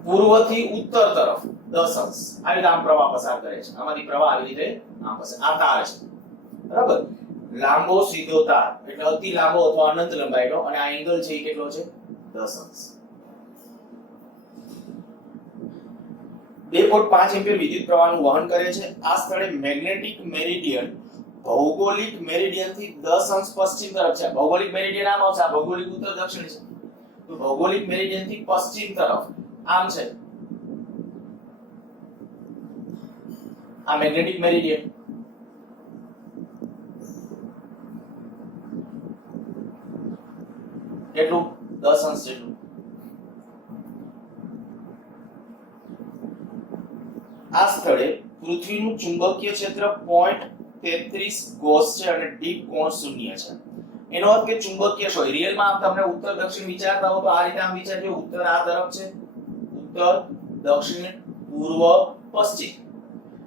પૂર્વથી ઉત્તર તરફ 10 અંશ આવી રીતે આમ પ્રવાહ પસાર કરે છે. આમાંથી પ્રવાહ આવી રીતે આમ પસાર, આ તાર છે, બરાબર. લાંબો સીધો તાર એટલે અતિ લાંબો અથવા અનંત લંબાઈનો, અને આ એંગલ છે એ કેટલો છે? 10 અંશ. 2.5 એમ્પિયર વિદ્યુત પ્રવાહનું વહન કરે છે. આ સ્થળે મેગ્નેટિક મેરિડિયન ભૌગોલિક મેરિડિયન થી 10 અંશ પશ્ચિમ તરફ છે. ભૌગોલિક મેરિડિયન આમ આવશે, આ ભૌગોલિક ઉત્તર દક્ષિણ છે. તો ભૌગોલિક મેરિડિયન થી પશ્ચિમ તરફ આમ છે, આ મેગ્નેટિક મેરિડિયન. કેટલું? 10 અંશ જેટલું. આ સ્થળે પૃથ્વીનું ચુંબકીય ક્ષેત્ર 0.33 ગોસ છે અને ડીપ કોણ 0 છે. એનો અર્થ કે ચુંબકીય હોય રિયલમાં આમ તમને ઉત્તર દક્ષિણ વિચારતા હો તો આ રીતે આમ વિચારજો. ઉત્તર આ તરફ છે, ઉત્તર, દક્ષિણ, પૂર્વ, પશ્ચિમ.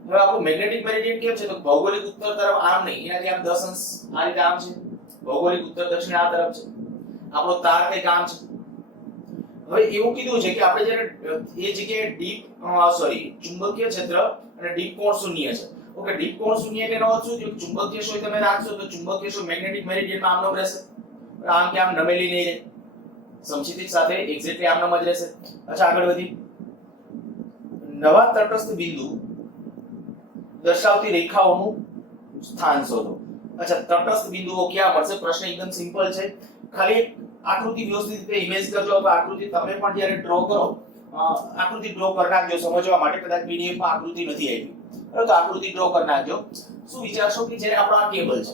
હવે આપણું મેગ્નેટિક મેરિડિયન કેમ છે? તો ભૌગોલિક ઉત્તર તરફ આમ નહીં, એનાથી આમ 10 અંશ આ રીતે આમ છે. ભૌગોલિક ઉત્તર દક્ષિણ આ તરફ છે. આપણો તાર કઈ કામ છે? હવે એવું કીધું છે કે આપણે જ્યારે એ જગ્યાએ ડીપ ચુંબકીય ક્ષેત્ર અને ડીપ કોણ 0 છે. ઓકે, ડીપ કોણ 0 એટલે એનો અર્થ શું થયો? ચુંબકીય ક્ષેત્ર તમે રાખશો તો ચુંબકીય ક્ષેત્ર મેગ્નેટિક મેરિડિયનમાં આમનો રહેશે, આમ કે આમ નમેલી નહીં રહે, સમક્ષિતિજ સાથે એક્ઝેક્ટલી આમનામ જ રહેશે. અચ્છા, આગળ વધી. નવા તટસ્થ બિંદુ દર્શાવતી રેખાઓનું સ્થાન શોધો. અચ્છા, તટસ્થ બિંદુઓ ક્યાં મળશે? પ્રશ્ન એકદમ સિમ્પલ છે. ખાલી આકૃતિ વ્યવસ્થિત રીતે ઇમેજ કરજો, અથવા આકૃતિ તમે પણ જ્યારે ડ્રો કરો, આકૃતિ ડ્રો કરી નાખજો સમજવા માટે. કદાચ પીડીએફ માં આકૃતિ નથી આવી, બરાબર, તો આકૃતિ ડ્રો કરી નાખજો. શું વિચારશો કે જ્યારે આપણો આ કેબલ છે,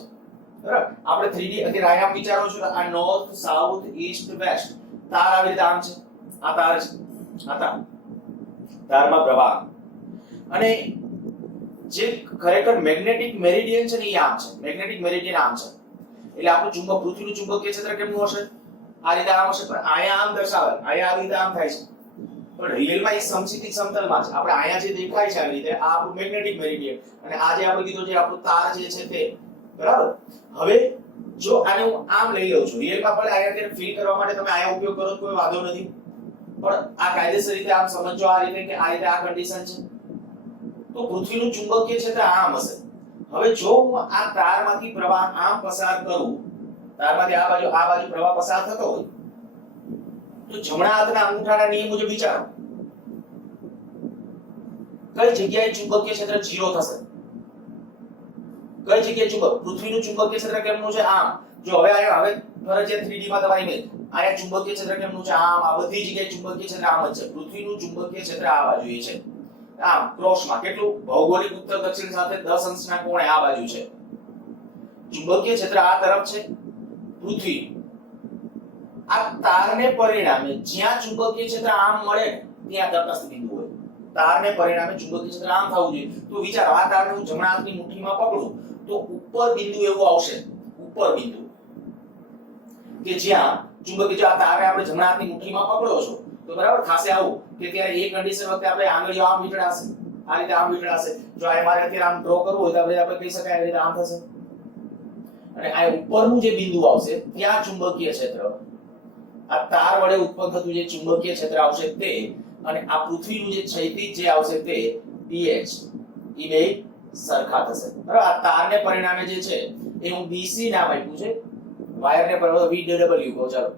બરાબર, આપણે 3D અત્યારે આયામ વિચારો છો, આ નોર્થ સાઉથ ઈસ્ટ વેસ્ટ તાર આવી રીતે આમ છે, આ તાર છે, આ તાર, તારમાં પ્રવાહ, અને જે ખરેખર મેગ્નેટિક મેરિડિયન છે ને એ આમ છે. મેગ્નેટિક મેરિડિયન આમ છે એટલે આપણું ચુંબક, પૃથ્વીનું ચુંબકીય ક્ષેત્ર કેમનું હશે? આ રીતે આમ હશે. પણ આયા આમ દર્શાવે, આયા આવી રીતે આમ થાય છે, પણ રિયલમાં એ સમક્ષિતિજ સમતલમાં છે. આપણે આયા જે દેખાય છે આવી રીતે આ આપણું મેગ્નેટિક મેરિડિયન, અને આ જે આપણે કીધું જે આપણું તાર જે છે તે, બરાબર. હવે જો આને હું આમ લઈ લઉં છું, રિયલમાં પણ આયા ફીલ કરવા માટે તમે આયા ઉપયોગ કરો તો કોઈ વાંધો નથી, પણ આ કાયદેસર રીતે આમ સમજો આ રીતે કે આ રીતે આ કન્ડિશન છે, તો પૃથ્વીનું ચુંબકીય ક્ષેત્ર આમ હશે. હવે જો હું આ તારમાંથી પ્રવાહ આમ પસાર કરું, તારમાંથી આ બાજુ પ્રવાહ પસાર થતો હોય તો જમણા હાથના અંગૂઠાના નિયમ મુજબ વિચારો, કઈ જગ્યાએ ચુંબકીય ક્ષેત્ર 0 થશે? કઈ જગ્યાએ પૃથ્વીનું ચુંબકીય ક્ષેત્ર કેમનું છે? આમ. જો હવે ફરજિયાત 3D માં તમારી ઇમેજ, આયા ચુંબકીય ક્ષેત્ર કેમનું છે? આમ. આ બધી જગ્યાએ ચુંબકીય ક્ષેત્ર આમ જ છે. પૃથ્વીનું ચુંબકીય ક્ષેત્ર આ બાજુએ છે, આમ ક્રોસમાં. કેટલું? ભૌગોલિક ઉત્તર દક્ષિણ સાથે 10 અંશના કોણે આ બાજુ છે. ચુંબકીય ક્ષેત્ર આ તરફ છે. પૃથ્વી આ તારને પરિણામે જ્યાં ચુંબકીય ક્ષેત્ર આમ મળે ત્યાં તટસ્થ બિંદુ હોય. તારને પરિણામે ચુંબકીય ક્ષેત્ર આમ થવું જોઈએ. તો વિચારો આ તારને હું જમણા હાથની મુઠ્ઠીમાં પકડું તો ઉપર બિંદુ એવું આવશે, ઉપર બિંદુ કે જ્યાં ચુંબકીય, જો આ તારને આપણે જમણા હાથની મુઠ્ઠીમાં પકડો છો તો બરાબર થશે આવું કે ત્યારે એ કન્ડિશન વખતે આપણે આંગળીઓ આમ વીંટળાશે, આ રીતે આમ વીંટળાશે. જો આ મારે અત્યારે આમ ડ્રો કરવું હોય તો આપણે કહી શકાય આ રીતે આમ થશે, અને આ ઉપરનું જે બિંદુ આવશે ત્યાં ચુંબકીય ક્ષેત્ર, આ તાર વડે ઉત્પન્ન થતું જે ચુંબકીય ક્ષેત્ર આવશે તે, અને આ પૃથ્વીનું જે ક્ષૈતિજ જે આવશે તે pH, એ બે સરખા થશે. બરાબર. આ તારને પરિણામે જે છે એ હું BC નામ આપ્યું છે, વાયરને પરિણામે VW કહો. ચાલો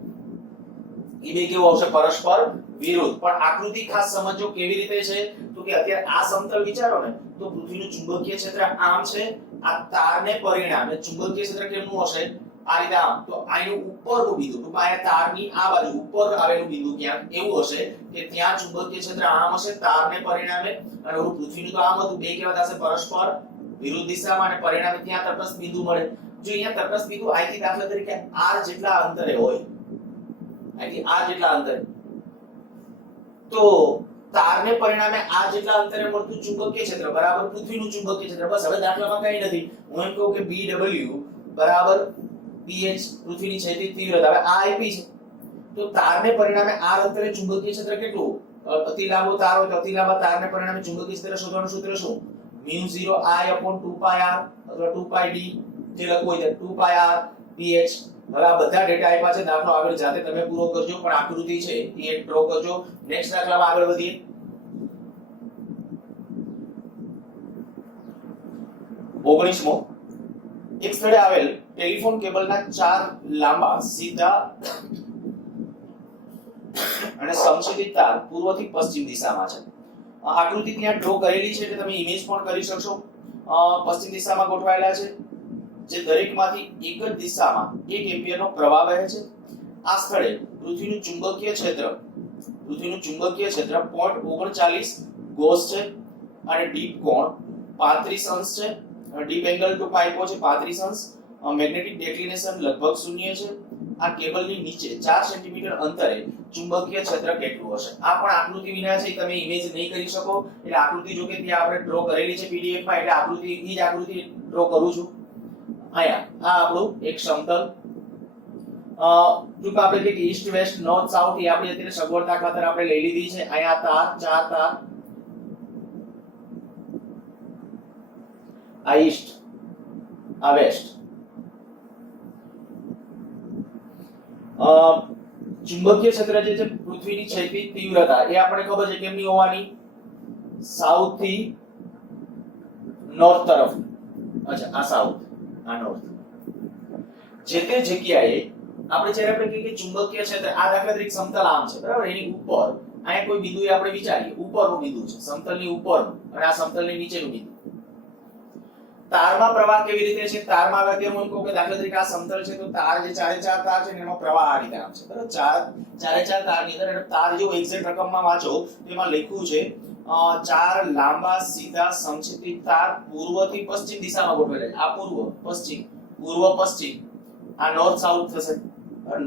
એ બે કેવું આવશે? પરસ્પર વિરુદ્ધ. પણ આકૃતિ ખાસ સમજો કેવી રીતે છે તો કે અત્યારે આ સમતલ વિચારો ને તો પૃથ્વીનું ચુંબકીય ક્ષેત્ર આમ છે, આ તારને પરિણામે ચુંબકીય ક્ષેત્ર કેમનું હશે? આ રીતે આમ. તો આનું ઉપરનું બિંદુ, તો આ તારની આ બાજુ ઉપર આવેલું બિંદુ ક્યાંક એવું હશે કે ત્યાં ચુંબકીય ક્ષેત્ર આમ હશે તારને પરિણામે, અને ઓલું પૃથ્વીનું તો આમ હતું. બે કેવા થશે? પરસ્પર વિરુદ્ધ દિશામાં, અને પરિણામે ત્યાં તટસ્થ બિંદુ મળે. જો અહીંયા તટસ્થ બિંદુ અહીંથી દાખલા તરીકે r જેટલા અંતરે હોય, અહીંથી r જેટલા અંતરે, તો તારને પરિણામે આ જેટલા અંતરે મળતું ચુંબકીય ક્ષેત્ર બરાબર પૃથ્વીનું ચુંબકીય ક્ષેત્ર. બસ હવે દાખલામાં કંઈ નથી. હું એમ કહું કે BW બરાબર pH, પૃથ્વીની ક્ષૈતિજ તીવ્રતા. હવે આ આપી છે તો તારને પરિણામે r અંતરે ચુંબકીય ક્ષેત્ર કેટલું? અતિ લાંબો તાર હોય તો અતિ લાંબા તારને પરિણામે ચુંબકીય ક્ષેત્ર શોધવાનું સૂત્ર શું? μ0I/2πr અથવા 2πd જે લખવું હોય તો 2πr pH. હવે આ બધા ડેટા આપ્યા છે, દાખલો આગળ જાતે તમે પૂરો કરજો, પણ આકૃતિ છે એ ડ્રો કરજો. નેક્સ્ટ દાખલામાં આગળ વધીએ. ઓગણીસમો, એક સ્થળે આવેલ ટેલિફોન કેબલના 4 લાંબા સીધા અને સમછેદી તાર પૂર્વથી પશ્ચિમ દિશામાં છે. આકૃતિ ત્યાં ડ્રો કરેલી છે એટલે તમે ઇમેજ પણ કરી શકશો. પશ્ચિમ દિશામાં ગોઠવાયેલા છે, જે દરેકમાંથી એક જ દિશામાં 1 એમ્પિયરનો પ્રવાહ વહે છે. આ સ્થળે પૃથ્વીનું ચુંબકીય ક્ષેત્ર 0.39 ગોસ છે, અને ડીપ કોણ 35 અંશ છે. ડીપ એંગલ ટુ પાઇપો છે 35 અંશ. મેગ્નેટિક ડિક્લિનેશન લગભગ 0 છે. આ કેબલની નીચે 4 સેન્ટીમીટર અંતરે ચુંબકીય ક્ષેત્ર કેટલું હશે? આ પણ આકૃતિ વિના છે, તમે ઇમેજ નહીં કરી શકો. એટલે આકૃતિ જો કે ત્યાં આપણે ડ્રો કરેલી છે PDF માં, એટલે આકૃતિ જ ડ્રો કરું છું. અહીંયા આ આપણું એક સમતલ, જો આપણે કે ઈસ્ટ વેસ્ટ નોર્થ સાઉથ એ આપણે અત્યારે સગવડતા ખાતર આપણે લઈ લીધી છે. અહીંયા તાર 4 તાર, આ ઈસ્ટ, આ વેસ્ટ. ચુંબકીય ક્ષેત્ર જે છે પૃથ્વીની ક્ષૈતિજ તીવ્રતા એ આપણે ખબર છે કેમની હોવાની? સાઉથ થી નોર્થ તરફ. અચ્છા, આ સાઉથ, આ નોર્થ. જે તે જગ્યાએ આપણે જ્યારે આપણે કહીએ કે ચુંબકીય ક્ષેત્ર, આ દાખલા તરીકે સમતલ આમ છે બરાબર, એની ઉપર અહીંયા કોઈ બિંદુએ આપણે વિચારીએ ઉપરનું બિંદુ છે, સમતલની ઉપરનું, અને આ સમતલની નીચેનું બિંદુ. તારમાં પ્રવાહ કેવી રીતે છે? તારમાં હવે અત્યારે હું કહું કે દાખલા તરીકે આ સમતલ છે તો તાર જે 4 તાર છે એનો પ્રવાહ આ રીતે આમ છે બરાબર. 4 તારની અંદર, અને તાર જો એક્ઝેક્ટ રકમમાં વાંચો તેમાં લખ્યું છે 4 લાંબા સીધા સમછેદી તાર પૂર્વથી પશ્ચિમ દિશામાં ગોઠવેલા છે. આ પૂર્વ પશ્ચિમ, પૂર્વ પશ્ચિમ, આ નોર્થ સાઉથ થશે,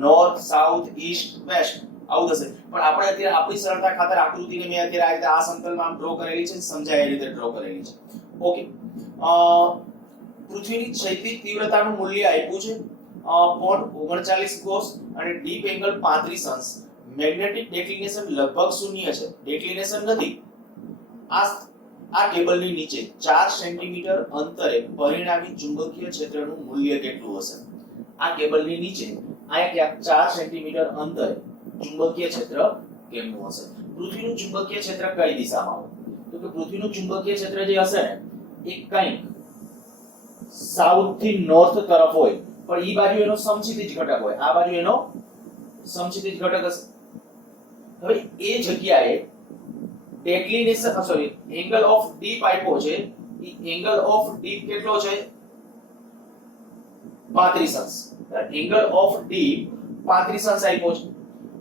નોર્થ સાઉથ ઈસ્ટ વેસ્ટ આવું થશે. પણ આપણે અત્યારે આપણી સરળતા ખાતર આકૃતિને મેં અત્યારે આ રીતે આ સમતલમાં ડ્રો કરેલી છે, સમજાય એ રીતે ડ્રો કરેલી છે. ઓકે, પૃથ્વીની ક્ષૈતિજ તીવ્રતાનું મૂલ્ય આપ્યું છે 0.39 ગોસ, અને ડીપ એંગલ 35 અંશ. મેગ્નેટિક ડિક્લિનેશન લગભગ 0 છે, ડિક્લિનેશન નથી. આ કેબલની નીચે 4 સેન્ટીમીટર અંતરે પરિણામી ચુંબકીય ક્ષેત્રનું મૂલ્ય કેટલું હશે? આ કેબલની નીચે અહીંયા ક્યાંક 4 સેન્ટીમીટર અંતરે ચુંબકીય ક્ષેત્ર કેમનું હશે? પૃથ્વીનું ચુંબકીય ક્ષેત્ર કઈ દિશામાં હોય? તો કે પૃથ્વીનું ચુંબકીય ક્ષેત્ર જે હશે ને એ કંઈક સાઉથ થી નોર્થ તરફ હોય, પણ ઈ બાજુ એનો સમક્ષિતિજ ઘટક હોય, આ બાજુ એનો સમક્ષિતિજ ઘટક હશે. હવે એ જગ્યાએ ડિક્લિનેશન એંગલ ઓફ ડીપ આપ્યો છે, ઈ એંગલ ઓફ ડીપ કેટલો છે? 35 અંશ. એંગલ ઓફ ડીપ 35 અંશ આપ્યો છે.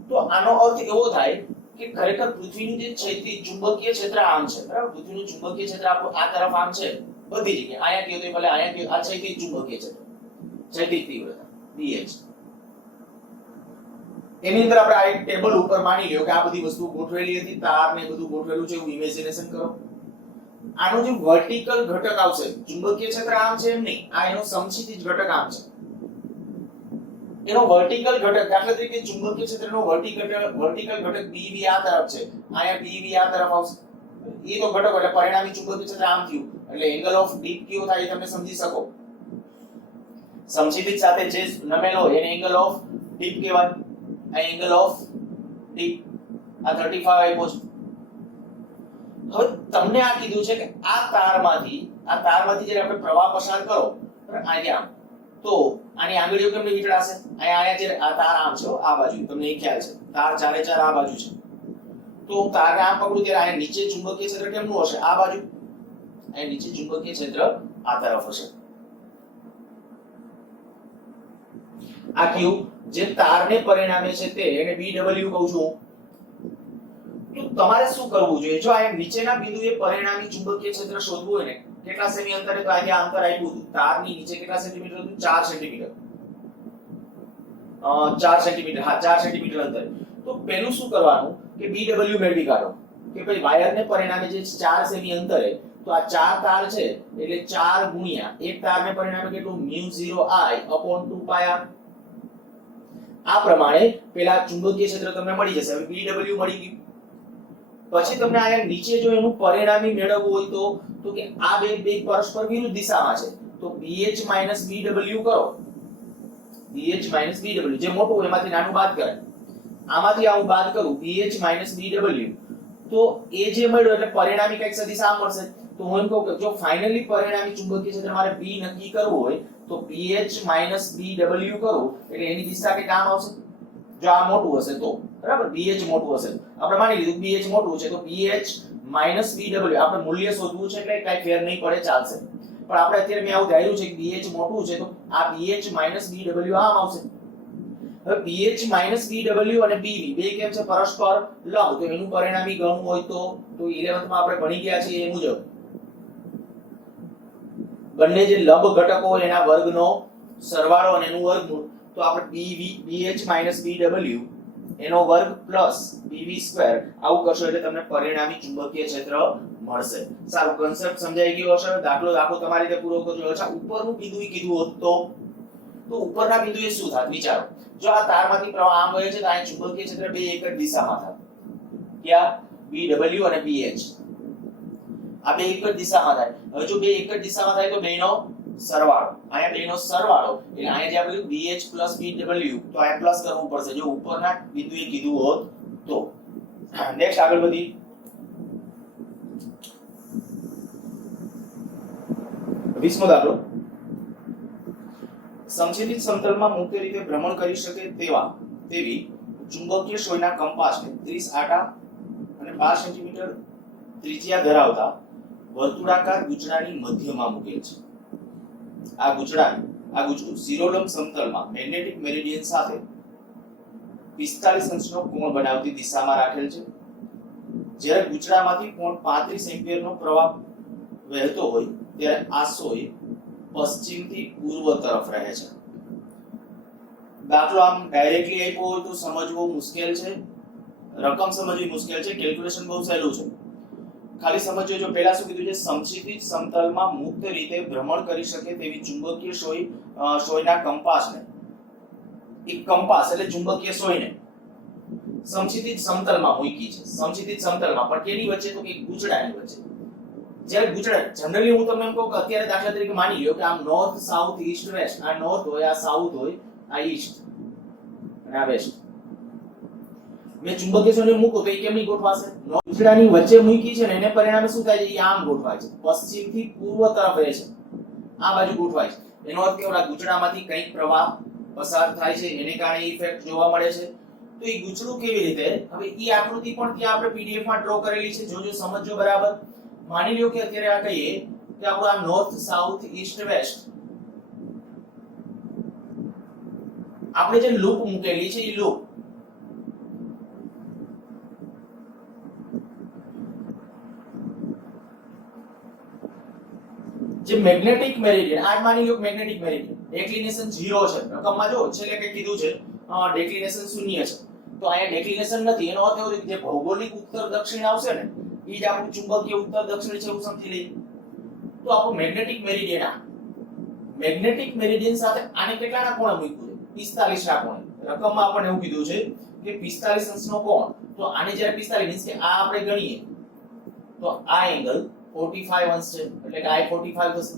તો આનો અર્થ એવો થાય કે ખરેખર પૃથ્વીનું જે ક્ષૈતિજ ચુંબકીય ક્ષેત્ર આમ છે બરાબર. પૃથ્વીનું ચુંબકીય ક્ષેત્ર આપણું આ તરફ આમ છે બધી જગ્યાએ. અહીંયા કયો તો ભલે અહીંયા કયો, આ ક્ષૈતિજ ચુંબકીય ક્ષેત્ર, ક્ષૈતિજ તીવ્રતા BH. એની અંદર આપણે આ એક ટેબલ ઉપર માની લ્યો કે આ બધી વસ્તુઓ ગોઠવેલી હતી, તાર ને બધું ગોઠવેલું છે એવું ઇમેજિનેશન કરો. આનો જે વર્ટિકલ ઘટક આવશે, ચુંબકીય ક્ષેત્ર આમ છે એમ નહીં, આ એનો સમક્ષિતિજ ઘટક આમ છે. એનો વર્ટિકલ ઘટક, દાખલા તરીકે ચુંબકીય ક્ષેત્રનો વર્ટિકલ ઘટક BV આ તરફ છે, અહીંયા BV આ તરફ આવશે. એ તો ઘટક એટલે પરિણામી ચુંબકીય ક્ષેત્ર આમ થયું, એટલે એંગલ ઓફ ડીપ કયો થાય એ તમે સમજી શકો. સમક્ષિતિજ સાથે જે નમેલો એને એંગલ ઓફ ડીપ કહેવાય. આ એંગલ ઓફ ડીપ આ 35 આપ્યો છે. હવે તમને આ કીધું છે કે આ તારમાંથી જ્યારે આપણે પ્રવાહ પસાર કરો અહીંયા, તો આની આંગળીઓ કેમની વીંટળાશે? અહીંયા જે આ તાર આમ છે આ બાજુ, તમને એ ખ્યાલ છે, તાર ચારે ચાર આ બાજુ છે. તો હું તારને આમ પકડું ત્યારે અહીંયા નીચે ચુંબકીય ક્ષેત્ર કેમનું હશે? આ બાજુ. અહીંયા નીચે ચુંબકીય ક્ષેત્ર આ તરફ હશે. આ કયું જે તારને પરિણામે છે તે એને BW કહું છું. તો તમારે શું કરવું જોઈએ? જો આ નીચેના બિંદુએ પરિણામી ચુંબકીય ક્ષેત્ર શોધવું હોય ને, કેટલા સેમી અંતરે? તો અહીંયા અંતર આપ્યું હતું, તારની નીચે કેટલા સેન્ટીમીટર હતું? 4 સેન્ટીમીટર. 4 સેન્ટીમીટર, હા 4 સેન્ટીમીટર અંતરે. તો પહેલું શું કરવાનું કે BW મેળવી કાઢો કે ભાઈ વાયરને પરિણામે જે 4 સેમી અંતરે, તો આ 4 તાર છે એટલે 4 ગુણ્યા એક તારને પરિણામે કેટલું? μ0I/2πr. આ પ્રમાણે પેલા ચુંબકીય ક્ષેત્ર તમને મળી જશે. હવે BW મળી ગયું. પછી તમને આયા નીચે જો એનું પરિણામી મેળવવું હોય તો કે આ બે પરસ્પર વિરુદ્ધ દિશામાં છે, તો BH BW કરો. BH BW જે મોટું હોય એમાંથી નાનું બાદ કરાય. આમાંથી આ હું બાદ કરું BH BW, તો એ જે મળ્યો એટલે પરિણામી કઈક સદિશ આ મળશે. તો હું એમ કહું કે જો ફાઇનલી પરિણામી ચુંબકીય ક્ષેત્ર મારે B નક્કી કરવું હોય તો BH BW કરું એટલે એની દિશા કે કામ આવશે. જો આ મોટું હશે તો બરાબર, BH મોટું હશે, આપણે માની લીધું BH મોટું છે તો BH BW આપણે મૂલ્ય શોધવું છે એટલે કઈ ફેર નહીં પડે, ચાલશે. પણ આપણે અત્યારે મેં આવું ધાર્યું છે કે BH મોટું છે તો આ BH BW આમ આવશે. હવે BH BW અને BV બે કેમ છે? પરસ્પર લંબ. તો એનું પરિણામી ગણવું હોય તો 11th માં આપણે ભણી ગયા છીએ એ મુજબ બંને જે લંબ ઘટકો હોય એના વર્ગનો સરવાળો અને એનું વર્ગમૂળ, તો આપણે BH BW એનો વર્ગ પ્લસ BV², આવું કરશો એટલે તમને પરિણામી ચુંબકીય ક્ષેત્ર મળશે. સારું, કન્સેપ્ટ સમજાઈ ગયો હશે. દાખલો તમારી રીતે પૂરો કરજો. અચ્છા, ઉપરનું બિંદુ કીધું હોત તો ઉપરના બિંદુએ શું થાત વિચારો. જો આ તારમાંથી પ્રવાહ આમ વહે છે તો આ ચુંબકીય ક્ષેત્ર બે એક જ દિશામાં થાય. ક્યાં? BW અને BH આ બે એક જ દિશામાં થાય. હવે જો બે એક જ દિશામાં થાય તો બેનો સરવાળો, અહીંયા બેનો સરવાળો એટલે અહીંયા જે આપણે BH BW, તો અહીંયા પ્લસ કરવું પડશે જો ઉપરના બિંદુએ કીધું હોત તો. નેક્સ્ટ આગળ વધી. વીસમો દાખલો. સમક્ષિતિજ સમતલમાં મુક્ત રીતે ભ્રમણ કરી શકે તેવી ચુંબકીય સોયના કંપાસને 30 આટા અને 12 સેન્ટીમીટર ત્રિજ્યા ધરાવતા વર્તુળાકાર ગૂંચળાની મધ્યમાં મૂકેલ છે. આ ગૂંચળું શિરોલંબ સમતલમાં મેગ્નેટિક મેરિડિયન સાથે 45 અંશનો કોણ બનાવતી દિશામાં રાખેલ છે. જ્યારે ગૂંચળામાંથી કોણ 35 એમ્પિયરનો પ્રવાહ વહેતો હોય ત્યારે આ સોય પશ્ચિમથી પૂર્વ તરફ રહે છે. દાખલો આમ ડાયરેક્ટલી આપ્યો હોય તો સમજવો મુશ્કેલ છે, રકમ સમજવી મુશ્કેલ છે, કેલ્ક્યુલેશન બહુ સહેલું છે. ખાલી સમજજો. જો પહેલા શું કીધું છે? સમક્ષિતિજ સમતલમાં મુક્ત રીતે ભ્રમણ કરી શકે તેવી ચુંબકીય સોયના કંપાસને, એક કંપાસ એટલે ચુંબકીય સોયને સમક્ષિતિજ સમતલમાં મૂકી છે. સમક્ષિતિજ સમતલમાં પણ કેની વચ્ચે? તો કે ગૂંચળાની વચ્ચે. જ્યારે ગૂંચળા જનરલી હું તમને એમ કહું કે અત્યારે દાખલા તરીકે માની લ્યો કે આમ નોર્થ સાઉથ ઈસ્ટ વેસ્ટ, આ નોર્થ હોય, આ સાઉથ હોય, આ ઈસ્ટ અને આ વેસ્ટ. મેં ચુંબકીય સોયને મૂકો તો એ કેમની ગોઠવાશે? ગૂંચળાની વચ્ચે મૂકી છે ને એને પરિણામે શું થાય છે? એ આમ ગોઠવાય છે, પશ્ચિમથી પૂર્વ તરફ રહે છે, આ બાજુ ગોઠવાય છે. એનો અર્થ કેવો? ગૂંચળામાંથી કંઈક પ્રવાહ પસાર થાય છે એને કારણે ઇફેક્ટ જોવા મળે છે. તો એ ગૂંચળું કેવી રીતે? હવે એ આકૃતિ પણ ત્યાં આપણે PDF માં ડ્રો કરેલી છે, જોજો સમજજો બરાબર. માની લ્યો કે અત્યારે આ કહીએ કે આપણું આ નોર્થ સાઉથ ઈસ્ટ વેસ્ટ આપણે જે લૂપ મૂકેલી છે એ લૂપ જે મેગ્નેટિક મેરિડિયન, આ માની લો કે મેગ્નેટિક મેરિડિયન ડેક્લિનેશન 0 છે. રકમમાં જો છેલ્લે કે કીધું છે ડેક્લિનેશન 0 છે. તો અહીંયા ડેક્લિનેશન નથી, એનો અર્થ એવો છે કે જે ભૌગોલિક ઉત્તર દક્ષિણ આવશે ને એ જ આપણું ચુંબકીય ઉત્તર દક્ષિણ છે એવું સમજી લઈએ. તો આપણું મેગ્નેટિક મેરિડિયન સાથે આને કેટલાના કોણે મૂક્યું છે? 45 ના કોણે. રકમમાં આપણને એવું કીધું છે કે 45 અંશનો કોણ. તો આને જ્યારે 45 મીન્સ કે આ આપણે ગણીએ તો આ એંગલ 45 અંશ છે, એટલે કે આ 45 થશે.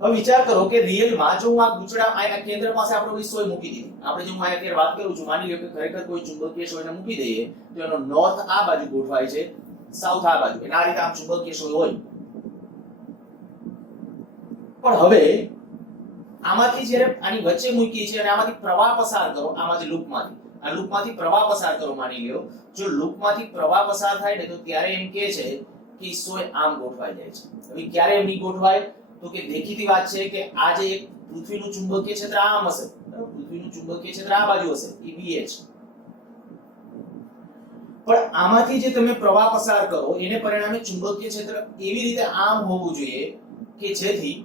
હવે વિચાર કરો કે રિયલમાં જો હું આ ગુચડા આના કેન્દ્ર પાસે આપણે ઓલી સોય મૂકી દીધી, આપણે જો હું આ અત્યારે વાત કરું છું, માની લો કે ખરેખર કોઈ ચુંબકીય સોયને મૂકી દઈએ તો એનો નોર્થ આ બાજુ ગોઠવાય છે, સાઉથ આ બાજુ, અને આ રીતે આમ ચુંબકીય સોય હોય. પણ હવે આમાંથી જ્યારે આની વચ્ચે મૂકી છે અને આમાંથી પ્રવાહ પસાર કરો, આમાંથી લૂપમાંથી પ્રવાહ પસાર કરો, માની લ્યો જો લૂપમાંથી પ્રવાહ પસાર થાય ને તો ત્યારે એમ કહે છે કે સોય આમ ગોઠવાઈ જાય છે. હવે ક્યારે એમ નહીં ગોઠવાય? તો કે દેખીતી વાત છે કે આ જે એક પૃથ્વીનું ચુંબકીય ક્ષેત્ર આમ હશે, પૃથ્વીનું ચુંબકીય ક્ષેત્ર આ બાજુ હશે, એ BH. પણ આમાંથી જે તમે પ્રવાહ પસાર કરો એને પરિણામે ચુંબકીય ક્ષેત્ર એવી રીતે આમ હોવું જોઈએ કે જેથી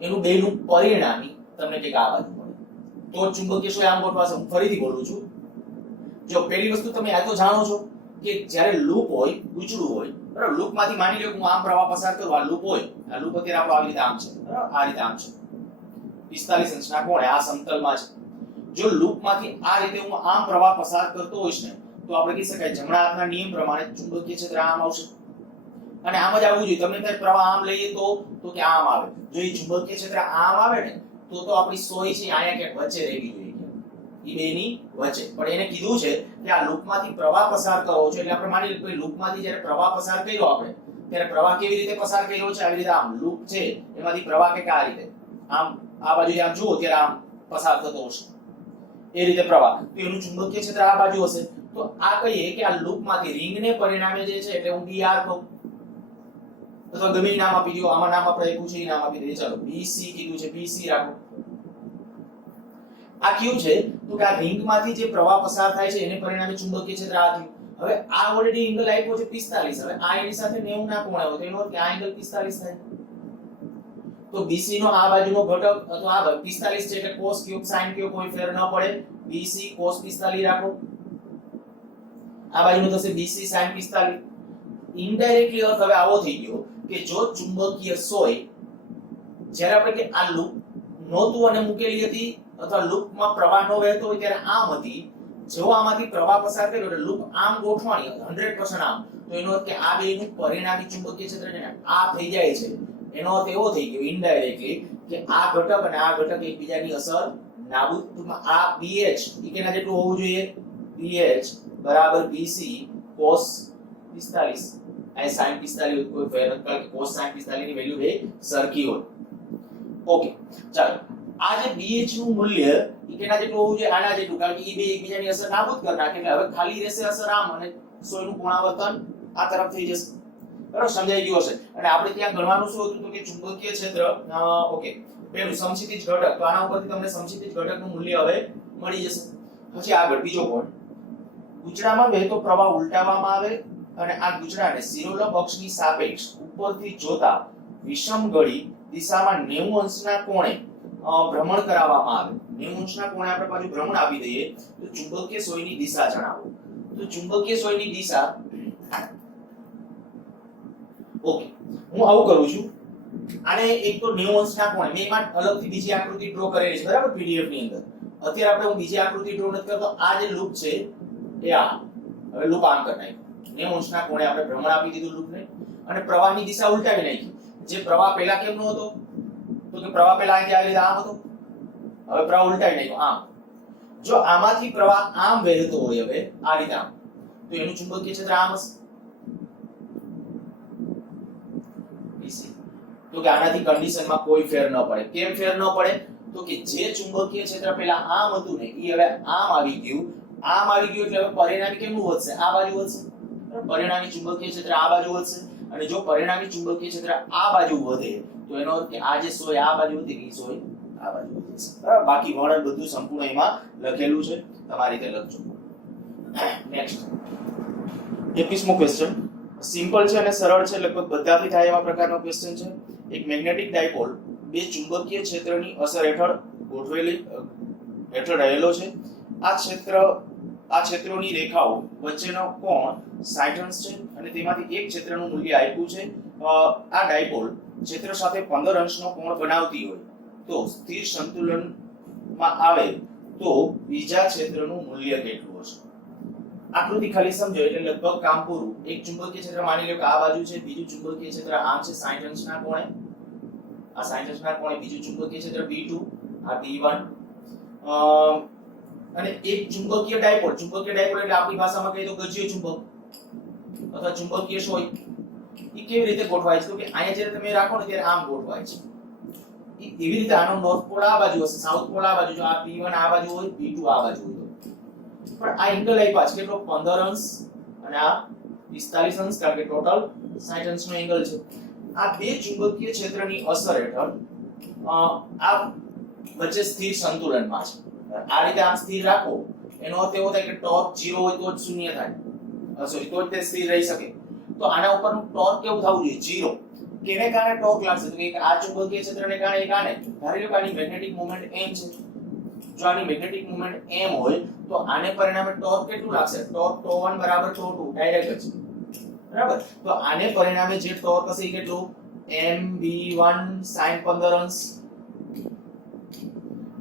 એનું બેનું પરિણામી તમને કંઈક આ બાજુ મળે, તો ચુંબકીય સોય આમ ગોઠવાશે. હું ફરીથી બોલું છું, જો પહેલી વસ્તુ તમે આ તો જાણો છો કે જ્યારે લૂપ હોય, ગુચડું હોય, બરાબર, લૂપમાંથી માની લો કે હું આમ પ્રવાહ પસાર કરું, આ લૂપ હોય, આ લૂપ અત્યારે આપણો આવી રીતે આમ છે, બરાબર, આ રીતે આમ છે, 45 અંશના કોણે આ સમતલમાં છે. જો લૂપમાંથી આ રીતે હું આમ પ્રવાહ પસાર કરતો હોઈશ ને તો આપણે કહી શકાય જમણા હાથના નિયમ પ્રમાણે ચુંબકીય ક્ષેત્ર આમ આવશે અને આમ જ આવવું જોઈએ. તમે ત્યારે પ્રવાહ આમ લઈએ તો કે આમ આવે. જો એ ચુંબકીય ક્ષેત્ર આમ આવે ને તો આપણી સોય છે અહીંયા ક્યાંક વચ્ચે રહેવી જોઈએ, એ બેની વચ્ચે. પણ એને કીધું છે કે આ લૂપમાંથી પ્રવાહ પસાર કરવો છે, એટલે આપણે માની લઈએ લૂપમાંથી જ્યારે પ્રવાહ પસાર કર્યો આપણે ત્યારે પ્રવાહ કેવી રીતે પસાર કર્યો છે? આવી રીતે આમ લૂપ છે એમાંથી પ્રવાહ કે આ રીતે આમ આ બાજુ આમ જુઓ ત્યારે આમ પસાર થતો હશે, એ રીતે પ્રવાહ. તો એનું ચુંબકીય ક્ષેત્ર આ બાજુ હશે. તો આ કહીએ કે આ લૂપમાંથી રિંગને પરિણામે જે છે એટલે હું BR કહું, અથવા ગમે નામ આપી દો. આમાં નામ આપણે આપ્યું છે એ નામ આપી દઈએ. ચાલો BC કીધું છે, BC રાખો. આ કયું છે? તો કે આ રિંગમાંથી જે પ્રવાહ પસાર થાય છે એને પરિણામે ચુંબકીય ક્ષેત્ર આ થયું. હવે આ ઓલરેડી એંગલ આપ્યો છે 45. હવે આ એની સાથે 90 ના કોણ આવે તો એનો અર્થ કે આ એંગલ 45 થાય. તો BC નો આ બાજુનો ઘટક અથવા આ 45 છે એટલે cos ક્યુબ sin ક્યુબ કોઈ ફેર ન પડે. BC cos 45 રાખો. આ બાજુનો થશે BC sin 45. ઇનડાયરેક્ટલી અર્થ હવે આવો થઈ ગયો કે જો ચુંબકીય સોય જ્યારે આપણે કે આ લૂપ નહોતું અને મૂકેલી હતી અથવા લૂપમાં પ્રવાહ ન વહેતો હોય ત્યારે આમ હતી, જેવો આમાંથી પ્રવાહ પસાર કર્યો એટલે લૂપ આમ ગોઠવાણી 100% આમ, તો એનો અર્થ કે આ બેનું પરિણામી ચુંબકીય ક્ષેત્ર છે ને આ થઈ જાય છે. એનો અર્થ એવો થઈ ગયો ઇનડાયરેક્ટલી કે આ ઘટક અને આ ઘટક એકબીજાની અસર નાબૂદ. આ BH એ કેના જેટલું હોવું જોઈએ? BH બરાબર BC cos 45 આ sin 45 કોઈ ફેર નથી, કારણ કે cos sin 45 ની વેલ્યુ એ સરખી હોય. ઓકે, ચાલો આ જે BH નું મૂલ્ય એ કેના જેટલું હોવું જોઈએ? આના જેટલું, કારણ કે એ બે એકબીજાની અસર નાબૂદ કરી નાખે એટલે હવે ખાલી રહેશે અસર આમ અને સોયનું કોણાવર્તન આ તરફ થઈ જશે. બરાબર, સમજાઈ ગયું હશે. અને આપણે ત્યાં ગણવાનું શું હતું? તો કે ચુંબકીય ક્ષેત્ર. ઓકે, પેલું સમક્ષિતિજ ઘટક. તો આના ઉપરથી તમને સમક્ષિતિજ ઘટકનું મૂલ્ય હવે મળી જશે. પછી આગળ બીજો પોઈન્ટ, ગુચડામાં વહેતો પ્રવાહ ઉલટાવવામાં આવે અને આ ગુચડાને શિરોલંબ અક્ષની સાપેક્ષ ઉપરથી જોતા વિષમ ગળી દિશામાં 90 અંશના કોણે ભ્રમણ કરાવવામાં આવે. 90 અંશના કોણે આપણે પાછું ભ્રમણ આપી દઈએ તો ચુંબકીય સોયની દિશા જણાવો. તો ચુંબકીય સોયની દિશા, ઓકે, હું આવું કરું છું. આને એક તો 90 અંશના કોણે મેં એમાં અલગથી બીજી આકૃતિ ડ્રો કરેલી છે, બરાબર, PDF ની અંદર. અત્યારે આપણે હું બીજી આકૃતિ ડ્રો નથી કરતો. આ જે લૂપ છે એ આ હવે લૂપ આમ કરી નાખ્યું. 90 અંશના કોણે આપણે ભ્રમણ આપી દીધું લૂપને અને પ્રવાહની દિશા ઉલટાવી નાખી. જે પ્રવાહ પહેલા કેમનો હતો? તો કે પ્રવાહ પહેલા અહીંથી આવી રીતે આમ હતો, હવે પ્રવાહ ઉલટાવી નાખ્યો આમ. જો આમાંથી પ્રવાહ આમ વહેતો હોય હવે આ રીતે આમ, તો એનું ચુંબકીય ક્ષેત્ર આમ હશે. તો કે આનાથી કન્ડિશનમાં કોઈ ફેર ન પડે. કેમ ફેર ન પડે? તો કે જે ચુંબકીય ક્ષેત્ર પહેલા આમ હતું ને એ હવે આમ આવી ગયું. આમ આવી ગયું એટલે હવે પરિણામી કેમનું વધશે? આ બાજુ વધશે. પરિણામી ચુંબકીય ક્ષેત્ર આ બાજુ વધશે અને જો પરિણામી ચુંબકીય ક્ષેત્ર આ બાજુ વધે તો એનો અર્થ કે આ જે સોય આ બાજુ વધી ગઈ, સોય આ બાજુ વધી જશે. બરાબર, બાકી વર્ણન બધું સંપૂર્ણ એમાં લખેલું છે, તમારી રીતે લખજો. નેક્સ્ટ 21મો ક્વેશ્ચન સિમ્પલ છે અને સરળ છે, લગભગ બધાથી થાય એવા પ્રકારનો ક્વેશ્ચન છે. એક મેગ્નેટિક ડાયપોલ બે ચુંબકીય ક્ષેત્રની અસર હેઠળ હેઠળ રહેલો છે. આ ક્ષેત્રોની રેખાઓ વચ્ચેનો કોણ 60 અંશ છે અને તેમાંથી એક ક્ષેત્રનું મૂલ્ય આપ્યું છે. આ ડાયપોલ ક્ષેત્ર સાથે 15 અંશનો કોણ બનાવતી હોય તો સ્થિર સંતુલનમાં આવે તો બીજા ક્ષેત્રનું મૂલ્ય કેટલું હશે? આકૃતિ ખાલી સમજો એટલે લગભગ કામ પૂરું. એક ચુંબકીય ક્ષેત્ર માની લો કે આ બાજુ છે, બીજું ચુંબકીય ક્ષેત્ર આમ છે 60 અંશના કોણે, આ 60 અંશના કોણે, બીજું ચુંબકીય ક્ષેત્ર B2, આ B1, અને એક ચુંબકીય ડાયપોલ એટલે આપણી ભાષામાં કહીએ તો ગજિયો ચુંબક અથવા ચુંબકીય સોય. એ કેવી રીતે ગોઠવાય છે તો કે અહીંયા જ્યારે તમે રાખો ને ત્યારે આમ ગોઠવાય છે. એવી રીતે આનો નોર્થ પોલ આ બાજુ હશે, સાઉથ પોલ આ બાજુ, જો આ B1 આ બાજુ હોય, B2 આ બાજુ હોય, પણ આ એંગલ આપ્યા છે કેટલો? 15 અંશ અને આ 45 અંશ, કારણ કે ટોટલ 60 અંશનો એંગલ છે. આ બે ચુંબકીય ક્ષેત્રની અસર હેઠળ આ વચ્ચે સ્થિર સંતુલનમાં છે. આ રીતે આમ સ્થિર રાખો એનો અર્થ એવો થાય કે ટોર્ક 0 હોય તો જ શૂન્ય થાય, સોરી તો જ તે સ્થિર રહી શકે. તો આના ઉપરનું ટોર્ક કેવું થવું જોઈએ? 0. કેને કારણે ટોર્ક લાગશે? તો કે આ ચુંબકીય ક્ષેત્રને કારણે એક આને, ધારી લો કે આની મેગ્નેટિક મોમેન્ટ m છે. જો આની મેગ્નેટિક મોમેન્ટ m હોય તો આને પરિણામે ટોર્ક કેટલું લાગશે? ટોર્ક τ1 બરાબર τ2 ડાયરેક્ટ જ, બરાબર. તો આને પરિણામે જે ટોર્ક હશે એ કેટલું? mv1 sin 15 અંશ.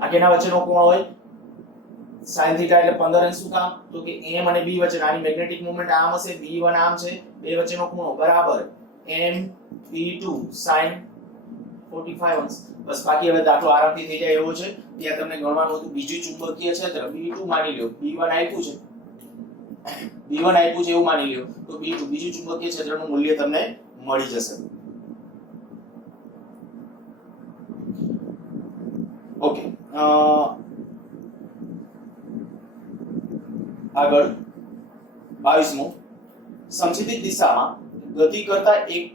આ કેના વચ્ચેનો કોણ હોય? sin થીટા એટલે 15 અંશ. શું કામ? તો કે m અને b વચ્ચે આની મેગ્નેટિક મોમેન્ટ આમ હશે, b1 આમ છે, બે વચ્ચેનો ખૂણો બરાબર mv2 sin 45 અંશ. બસ બાકી હવે દાખલો આરામથી થઈ જાય એવો છે. ત્યાં તમને ગણવાનું હતું બીજું ચુંબકીય ક્ષેત્ર B2 માની લ્યો, B1 આપ્યું છે, B1 આપ્યું છે એવું માની લ્યો તો B2 બીજું ચુંબકીય ક્ષેત્રનું મૂલ્ય તમને મળી જશે. ઓકે, આગળ 22મો, સમક્ષિતિજ દિશામાં ગતિ કરતા એક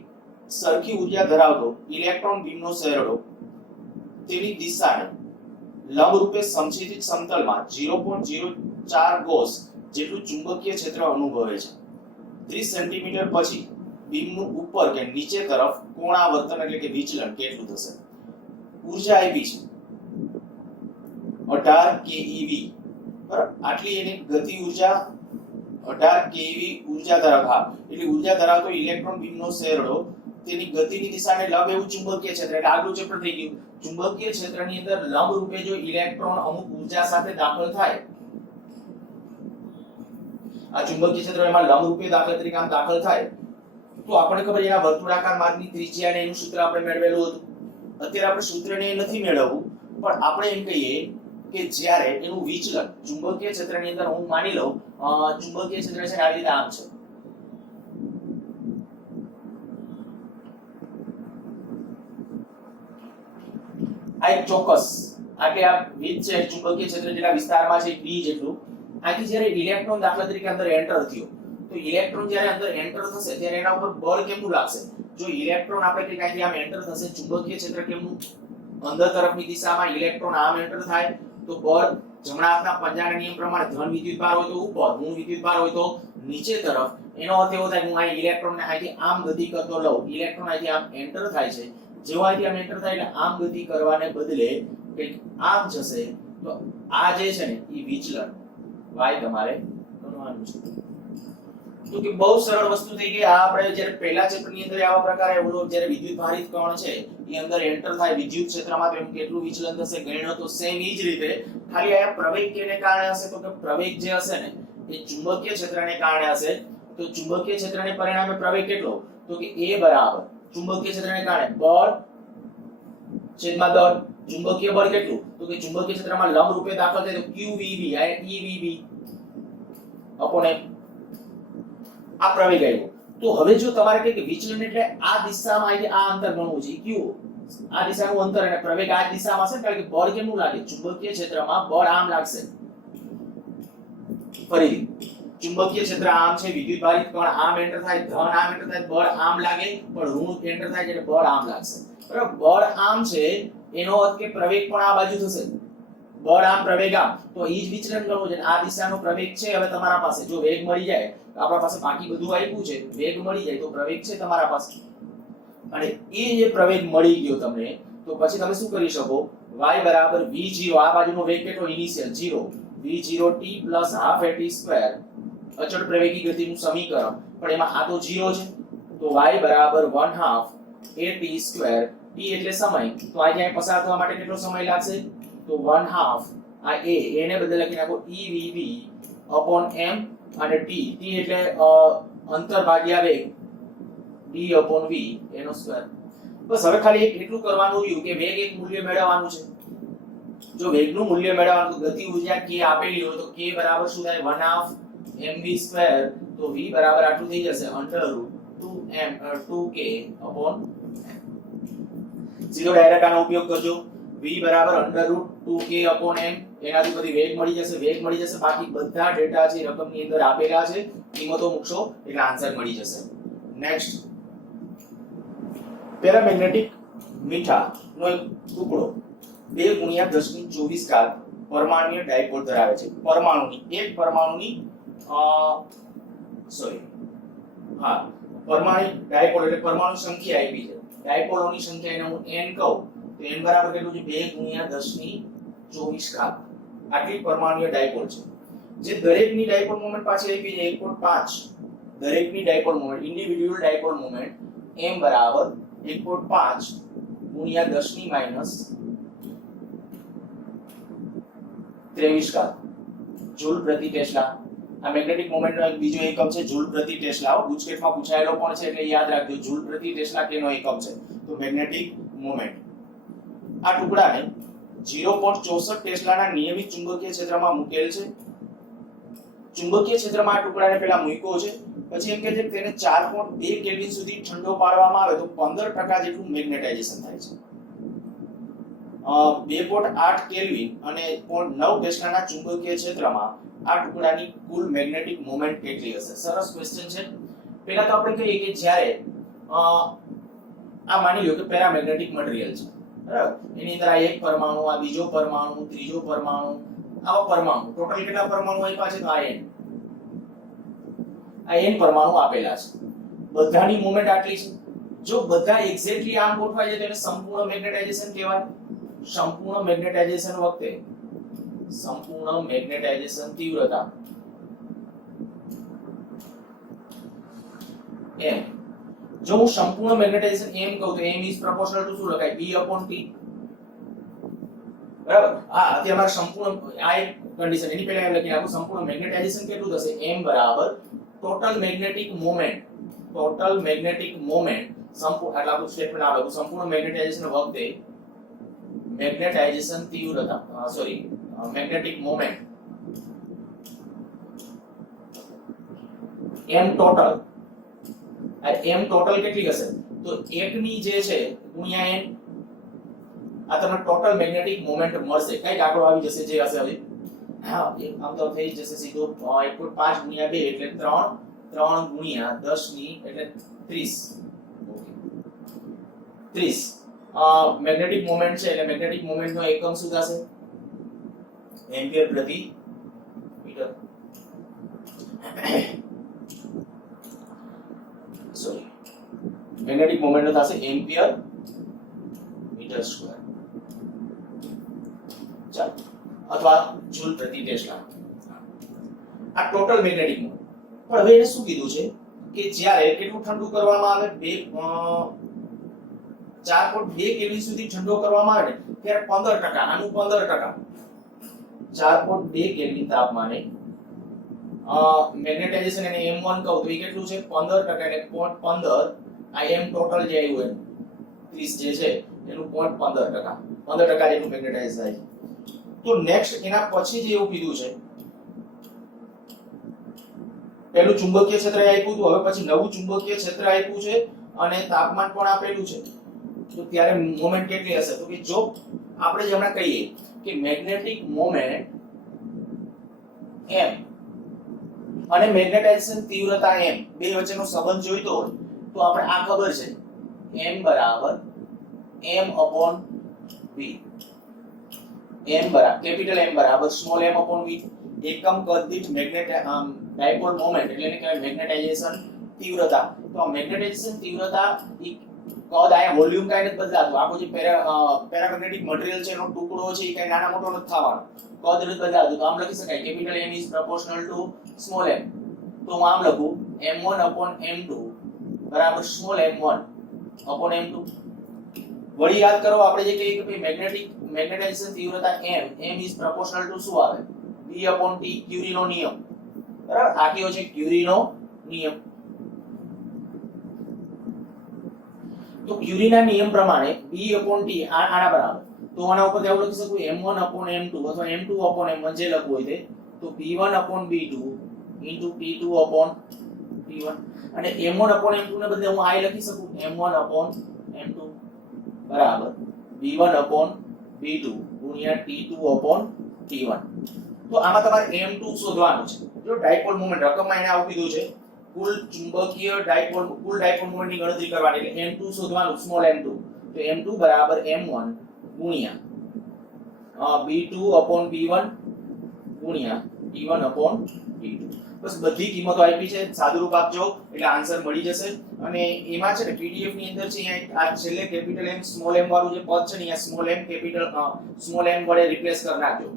સરખી ઊર્જા ધરાવતો ઇલેક્ટ્રોન બીમનો શેરડો તેની દિશાને લંબરૂપે સમક્ષિતિજ સમતલમાં 0.04 ગોસ જેટલું ચુંબકીય ક્ષેત્ર અનુભવે છે. 30 સેન્ટીમીટર પછી બીમનું ઉપર કે નીચે તરફ કોણાવર્તન એટલે કે વિચલન કેટલું થશે? ઊર્જા આપી છે 18 keV, બરાબર. આટલી એની ગતિ ઊર્જા 18 keV ઊર્જા એટલે ઊર્જા ધરાવતો ઇલેક્ટ્રોન બીમનો શેરડો તેની ગતિની દિશાને લંબ એવું ચુંબકીય ક્ષેત્ર એટલે આગલું ચેપ્ટર થઈ ગયું. ચુંબકીય ક્ષેત્રની અંદર લંબ રૂપે જો ઇલેક્ટ્રોન અમુક ઊર્જા સાથે દાખલ થાય, આ ચુંબકીય ક્ષેત્ર એમાં લંબ રૂપે દાખલા તરીકે આમ દાખલ થાય તો આપણને ખબર એના વર્તુળાકાર માર્ગની ત્રિજ્યા અને એનું સૂત્ર આપણે મેળવેલું હતું. અત્યારે આપણે સૂત્રને નથી મેળવવું, પણ આપણે એમ કહીએ કે જ્યારે એનું વિચલન ચુંબકીય ક્ષેત્રની અંદર હું માની લઉં ચુંબકીય ક્ષેત્ર છે આ રીતે આમ છે, આ એક ચોક્કસ એટલે આ વિચ છે ચુંબકીય ક્ષેત્ર જેટલા વિસ્તારમાં છે b જેટલું. આથી જ્યારે ઇલેક્ટ્રોન દાખલા તરીકે અંદર એન્ટર થયો તો ઇલેક્ટ્રોન જ્યારે અંદર એન્ટર થશે ત્યારે એના ઉપર બળ કેમનું લાગશે? જો ઇલેક્ટ્રોન આપણે કે કાંઈથી આમ એન્ટર થશે, ચુંબકીય ક્ષેત્ર કેમનું? અંદર તરફની દિશામાં ઇલેક્ટ્રોન આમ એન્ટર થાય તો બળ જમણા હાથના પંજાના નિયમ પ્રમાણે ધન વિદ્યુતભાર હોય તો ઉપર, ઋણ વિદ્યુતભાર હોય તો નીચે તરફ. એનો અર્થ એવો થાય કે હું આ ઇલેક્ટ્રોનને અહીંથી આમ ગતિ કરતો લઉં, ઇલેક્ટ્રોન અહીંથી આમ એન્ટર થાય છે, જેવો અહીંથી આમ એન્ટર થાય એટલે આમ ગતિ કરવાને બદલે કંઈક આમ જશે તો આ જે છે ને એ વિચલન y તમારે ગણવાનું છે. તો કે બહુ સરળ વસ્તુ થઈ ગઈ. આ આપણે જ્યારે પહેલા ચેપ્ટરની અંદર આવા પ્રકારે ઓલો જ્યારે વિદ્યુત ભારિત કણ છે એ અંદર એન્ટર થાય વિદ્યુત ક્ષેત્રમાં તો એનું કેટલું વિચલન થશે ગણ્યો. તો સેમ ઈ જ રીતે ખાલી આ પ્રવેગ કેને કારણે હશે તો કે પ્રવેગ જે હશે ને એ ચુંબકીય ક્ષેત્રને કારણે હશે. તો ચુંબકીય ક્ષેત્રને પરિણામે પ્રવેગ કેટલો? તો કે a બરાબર ચુંબકીય ક્ષેત્રને કારણે બળ છેદમાં દર. ચુંબકીય બળ કેટલું? તો કે ચુંબકીય ક્ષેત્રમાં લંબ રૂપે દાખલ થાય તો qvb આ evb અપોન આ પ્રવેગ આવ્યો. તો હવે જો તમારે કહે કે વિચલન એટલે આ દિશામાં આવી આ અંતર ગણવું છે, q આ દિશાનું અંતર અને પ્રવેગ આ દિશામાં છે, કારણ કે બળ કેમનું લાગે? ચુંબકીય ક્ષેત્રમાં બળ આમ લાગશે. ફરી ચુંબકીય ક્ષેત્ર આમ છે, વિદ્યુત ભારિત કણ આમ એન્ટર થાય, ધન આમ એન્ટર થાય, બળ આમ લાગે, પણ ઋણ એન્ટર થાય એટલે બળ આમ લાગશે. બરાબર, બળ આમ છે એનો અર્થ કે પ્રવેગ પણ આ બાજુ થશે. બળ આમ પ્રવેગ આમ, તો ઈ જ વિચલન ગણવું છે. આ દિશાનો પ્રવેગ છે હવે તમારા પાસે, જો વેગ મળી જાય તો આપણા પાસે બાકી બધું આપ્યું છે, વેગ મળી જાય તો પ્રવેગ છે તમારા પાસે, અને એ જે પ્રવેગ મળી ગયો તમને તો પછી તમે શું કરી શકો? y બરાબર v0 આ બાજુનો વેગ કેટલો ઇનિશિયલ 0 v0t + ½ at² અચળ પ્રવેગી ગતિનું સમીકરણ પણ એમાં આ તો 0 છે તો y બરાબર 1/2 at² t એટલે સમય તો આ ક્યાંય પસાર થવા માટે કેટલો સમય લાગશે તો 1/2 આ a એને બદલે લખી નાખો evv m અને t એટલે અંતર ભાગ્યા વેગ d/v એનો સ્ક્વેર બસ હવે ખાલી એટલું કરવાનું રહ્યું કે વેગ એક મૂલ્ય મેળવવાનું છે જો વેગનું મૂલ્ય મેળવવાનું ગતિ ઊર્જા k આપેલી હોય તો k બરાબર શું થાય 1/2 mv² તો v બરાબર આટલું થઈ જશે √2k સીધો ડાયરેક્ટ આનો ઉપયોગ કરજો v બરાબર √2k m એનાથી બધી વેગ મળી જશે બાકી બધા ડેટા છે રકમની અંદર આપેલા છે કિંમતો મૂકશો એટલે આન્સર મળી જશે નેક્સ્ટ પેરામેગ્નેટિક મીઠાનો એક ટુકડો 2 × 10⁻24 પરમાણુય ડાયપોલ ધરાવે છે પરમાણુની ડાયપોલ એટલે પરમાણુ સંખ્યા આપી છે ડાયપોલોની સંખ્યા એને હું n કહું તો n બરાબર કેટલું છે 2 × 10⁻24 આટલી પરમાણુય ડાયપોલ છે જે દરેકની ડાયપોલ મોમેન્ટ પાછી આપી છે 1.5 દરેકની dipole moment individual dipole moment m બરાબર 1.5 × 10⁻23 જૂલ પ્રતિ ટેસ્લા આ મેગ્નેટિક મોમેન્ટનો એક બીજો એકમ છે જૂલ પ્રતિ ટેસ્લા ગુજકેટમાં પૂછાયેલો પણ છે એટલે યાદ રાખજો જૂલ પ્રતિ ટેસ્લા કેનો એકમ છે તો મેગ્નેટિક મોમેન્ટ આ ટુકડાને 0.64 ટેસ્લાના નિયમિત ચુંબકીય ક્ષેત્રમાં મૂકેલ છે ચુંબકીય ક્ષેત્રમાં આ ટુકડાને પહેલા મૂક્યો છે પછી એમ કહે છે કે તેને 4.2 કેલ્વિન સુધી ઠંડો પાડવામાં આવે તો 15% જેટલું મેગ્નેટાઇઝેશન થાય છે 2.8 કેલ્વિન અને 0.9 ટેસ્લાના ચુંબકીય ક્ષેત્રમાં આ ટુકડાની કુલ મેગ્નેટિક મોમેન્ટ કેટલી હશે સરસ ક્વેશ્ચન છે પહેલા તો આપણે કહીએ કે જ્યારે આ માની લો કે પેરામેગ્નેટિક મટીરીયલ છે બરાબર એની અંદર આ એક પરમાણુ આ બીજો પરમાણુ ત્રીજો પરમાણુ આવા પરમાણુ ટોટલ કેટલા પરમાણુ આપ્યા છે તો આ n પરમાણુ આપેલા છે બધાની મોમેન્ટ આટલી છે જો બધા એક્ઝેક્ટલી આમ ગોઠવાય છે તો એને સંપૂર્ણ મેગ્નેટાઇઝેશન કહેવાય સંપૂર્ણ મેગ્નેટાઇઝેશન વખતે સંપૂર્ણ મેગ્નેટાઇઝેશન તીવ્રતા m જો હું સંપૂર્ણ મેગ્નેટાઇઝેશન m કહું તો m is proportional to શું લખાય b/t બરાબર અત્યારે અમારે સંપૂર્ણ આ એક કન્ડિશન એની પહેલા એમ લખી નાખું સંપૂર્ણ મેગ્નેટાઇઝેશન કેટલું થશે m બરાબર ટોટલ મેગ્નેટિક મોમેન્ટ સંપૂર્ણ એટલે આપણું સ્ટેટમેન્ટ આવે સંપૂર્ણ મેગ્નેટાઇઝેશન વખતે મેગ્નેટાઇઝેશન તીવ્રતા મેગ્નેટિક મોમેન્ટ m ટોટલ કેટલી હશે તો 1 ની જે છે ગુણ્યા n આ તમને ટોટલ મેગ્નેટિક મોમેન્ટ મળશે કઈક આંકડો આવી જશે જે હશે હવે હા આમ તો થઈ જશે સીધો 1.5 ગુણ્યા 2 એટલે 3 ગુણ્યા 10 ની એટલે 30 મેગ્નેટિક મોમેન્ટ છે એટલે મેગ્નેટિક મોમેન્ટ નો એકમ શું થશે એમ્પિયર પ્રતિ મીટર મેગ્નેટિક મોમેન્ટ નો થશે એમ્પિયર મીટર સ્ક્વેર ચાલો અથવા જૂલ પ્રતિ ટેસ્લા આ ટોટલ મેગ્નેટિક મોમેન્ટ પણ હવે એને શું કીધું છે કે જ્યારે કેટલું ઠંડુ કરવામાં આવે 4.2 કેલ્વિન સુધી ઠંડો કરવામાં આવે ને ત્યારે 15% આનું 15% 4.2 કેલ્વિન તાપમાને મેગ્નેટાઇઝેશન એને m1 કહું તો એ કેટલું છે 15% એટલે 0.15 આ m ટોટલ જે આવ્યું એ 30 જે છે એનું 0.15% 15% જેટલું મેગ્નેટાઇઝ થાય છે તો નેક્સ્ટ એના પછી જે એવું કીધું છે પહેલું ચુંબકીય ક્ષેત્ર આપ્યું હતું હવે પછી નવું ચુંબકીય ક્ષેત્ર આપ્યું છે અને તાપમાન પણ આપેલું છે તો ત્યારે મોમેન્ટ કેટલી હશે તો કે જો આપણે જે હમણાં કહીએ કે મેગ્નેટિક મોમેન્ટ m અને મેગ્નેટાઇઝેશન તીવ્રતા m બે વચ્ચેનો સંબંધ જોઈતો હોય તો આપણે આ ખબર છે m બરાબર m/v m બરાબર કેપિટલ M બરાબર સ્મોલ m/v એકમ કદ દીઠ ડાયપોલ મોમેન્ટ એટલે એને કહેવાય મેગ્નેટાઇઝેશન તીવ્રતા તો આ મેગ્નેટાઇઝેશન તીવ્રતા કદ આયા વોલ્યુમ કાઈ નથી બદલાતું, આખો જે પેરામેગ્નેટિક મટીરીયલ છે એનો ટુકડો છે એ કાઈ નાના મોટો નથી થવાનો, કદ નથી બદલાતું. તો આમ લખી શકાય capital M is proportional to small m. તો હું આમ લખું m1 upon m2 બરાબર સ્મોલ m1 upon m2. વળી યાદ કરો આપણે જે કહીએ કે ભાઈ મેગ્નેટાઇઝેશન તીવ્રતા m is proportional to શું આવે b upon t, ક્યુરીનો નિયમ. બરાબર, આ કયો છે ક્યુરીનો નિયમ. તો ક્યુરીના નિયમ પ્રમાણે b upon t આના બરાબર. તો આના ઉપર એવું લખી શકું m1 upon m2 અથવા m2 upon m1 જે લખવું હોય તે. તો b1 upon b2 into t2 upon t1. અને m1 upon m2 ને બદલે હું આ લખી શકું m1 upon m2 બરાબર b1 upon b2 ગુણ્યા t2 upon t1. તો આમાં તમારે m2 શોધવાનું છે. જો ડાયપોલ મોમેન્ટ રકમમાં એને આવું કીધું છે કુલ ચુંબકીય ડાયપોલ મોમેન્ટની ગણતરી કરવાની એટલે m2 શોધવાનું સ્મોલ m2. તો m2 બરાબર m1 ગુણ્યા b2 upon b1 ગુણ્યા t1 upon t2. બસ બધી કિંમતો આપી છે, સાદુરૂપ આપજો એટલે આન્સર મળી જશે. અને એમાં છે ને પીડીએફ ની અંદર છે અહીંયા આ છેલ્લે કેપિટલ M સ્મોલ m વાળું જે પદ છે ને અહીંયા small m capital small m વડે રિપ્લેસ કરી નાખજો,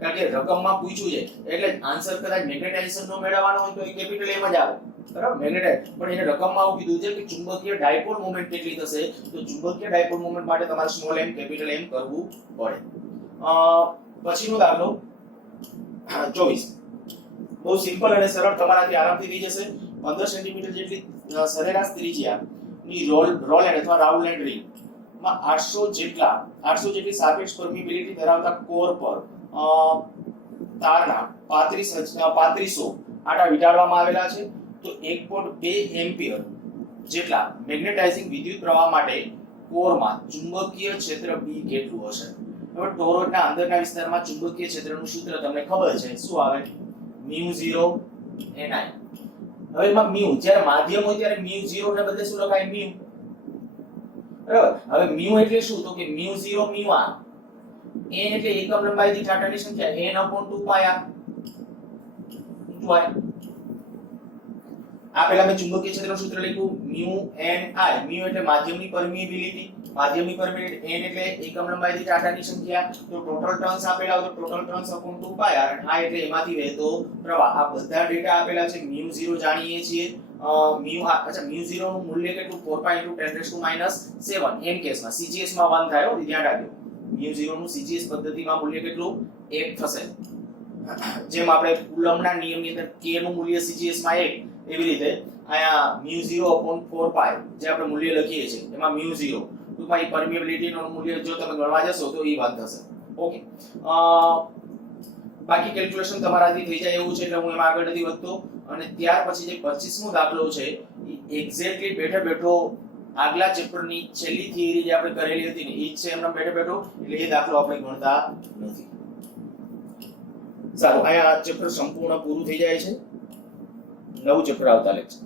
કારણ કે રકમમાં પૂછ્યું છે એટલે આન્સર કદાચ મેગ્નેટાઇઝેશન નો મેળવવાનો હોય તો એ કેપિટલ M જ આવે. બરાબર, મેગ્નેટાઇઝ પણ એને રકમમાં આવું કીધું છે કે ચુંબકીય ડાયપોલ મોમેન્ટ કેટલી થશે, તો ચુંબકીય ડાયપોલ મોમેન્ટ માટે તમારે સ્મોલ m કેપિટલ M કરવું પડે. પછીનો દાખલો 24 બહુ સિમ્પલ અને સરળ, તમારાથી આરામથી થઈ જશે. 15 સેન્ટીમીટર જેટલી સરેરાશ ત્રિજ્યાની રોલ એન્ડ અથવા રાઉન્ડ એન્ડ રિંગ માં 800 જેટલી સાપેક્ષ પરમિબિલિટી ધરાવતા કોર પર તારના 3500 આટા વીંટાળવામાં આવેલા છે. તો 1.2 એમ્પિયર જેટલા મેગ્નેટાઇઝિંગ વિદ્યુત પ્રવાહ માટે કોરમાં ચુંબકીય ક્ષેત્ર B કેટલું હશે? હવે ટોરોઇડના અંદરના વિસ્તારમાં ચુંબકીય ક્ષેત્રનું સૂત્ર તમને ખબર છે, શું આવે? μ0 ni. હવે એમાં μ જ્યારે માધ્યમ હોય ત્યારે μ0 ને બદલે શું લખાય? μ. બરાબર, હવે μ એટલે શું? તો કે μ0 μr. n એટલે એકમ લંબાઈ દીઠ આંટાની સંખ્યા n upon 2 pi r. આ પહેલા મેં ચુંબકીય ક્ષેત્રનું સૂત્ર લખ્યું μ n i. μ એટલે માધ્યમની પરમિએબિલિટી, માધ્યમની પરમિએબિલિટી, n એટલે એકમ લંબાઈ દીઠ આંટાની સંખ્યા. તો ટોટલ ટર્ન્સ આપેલા હોય તો total turns upon 2 pi r. અને i એટલે એમાંથી વહેતો પ્રવાહ. આ બધા ડેટા આપેલા છે. μ0 જાણીએ છીએ. μ0 નું મૂલ્ય કેટલું? 4 pi into 10 - 7 એમ કેસમાં. CGS માં 1 થાય હો, ધ્યાન રાખજો. μ0 નું CGS પદ્ધતિમાં મૂલ્ય કેટલું? 1 થશે. જેમ આપણે કુલમ્બના નિયમની અંદર k નું મૂલ્ય CGS માં 1, એવી રીતે આયા μ0 upon 4 pi જે આપણે મૂલ્ય લખીએ છીએ એમાં μ0 ટૂંકમાં એ પરમિએબિલિટી નું મૂલ્ય જો તમે ગણવા જશો તો એ 1 થશે. ઓકે, બાકી કેલ્ક્યુલેશન તમારાથી થઈ જાય એવું છે એટલે હું એમાં આગળ નથી વધતો. અને ત્યાર પછી જે 25મો દાખલો છે એ એક્ઝેક્ટલી બેઠો આગલા ચેપ્ટરની છેલ્લી થિયરી જે આપણે કરેલી હતી ને એ જ છે એમનો બેઠો એટલે એ દાખલો આપણે ગણતા નથી. સારું, અહીંયા ચેપ્ટર સંપૂર્ણ પૂરું થઈ જાય છે. નવું ચેપ્ટર આવતા લેક્ચર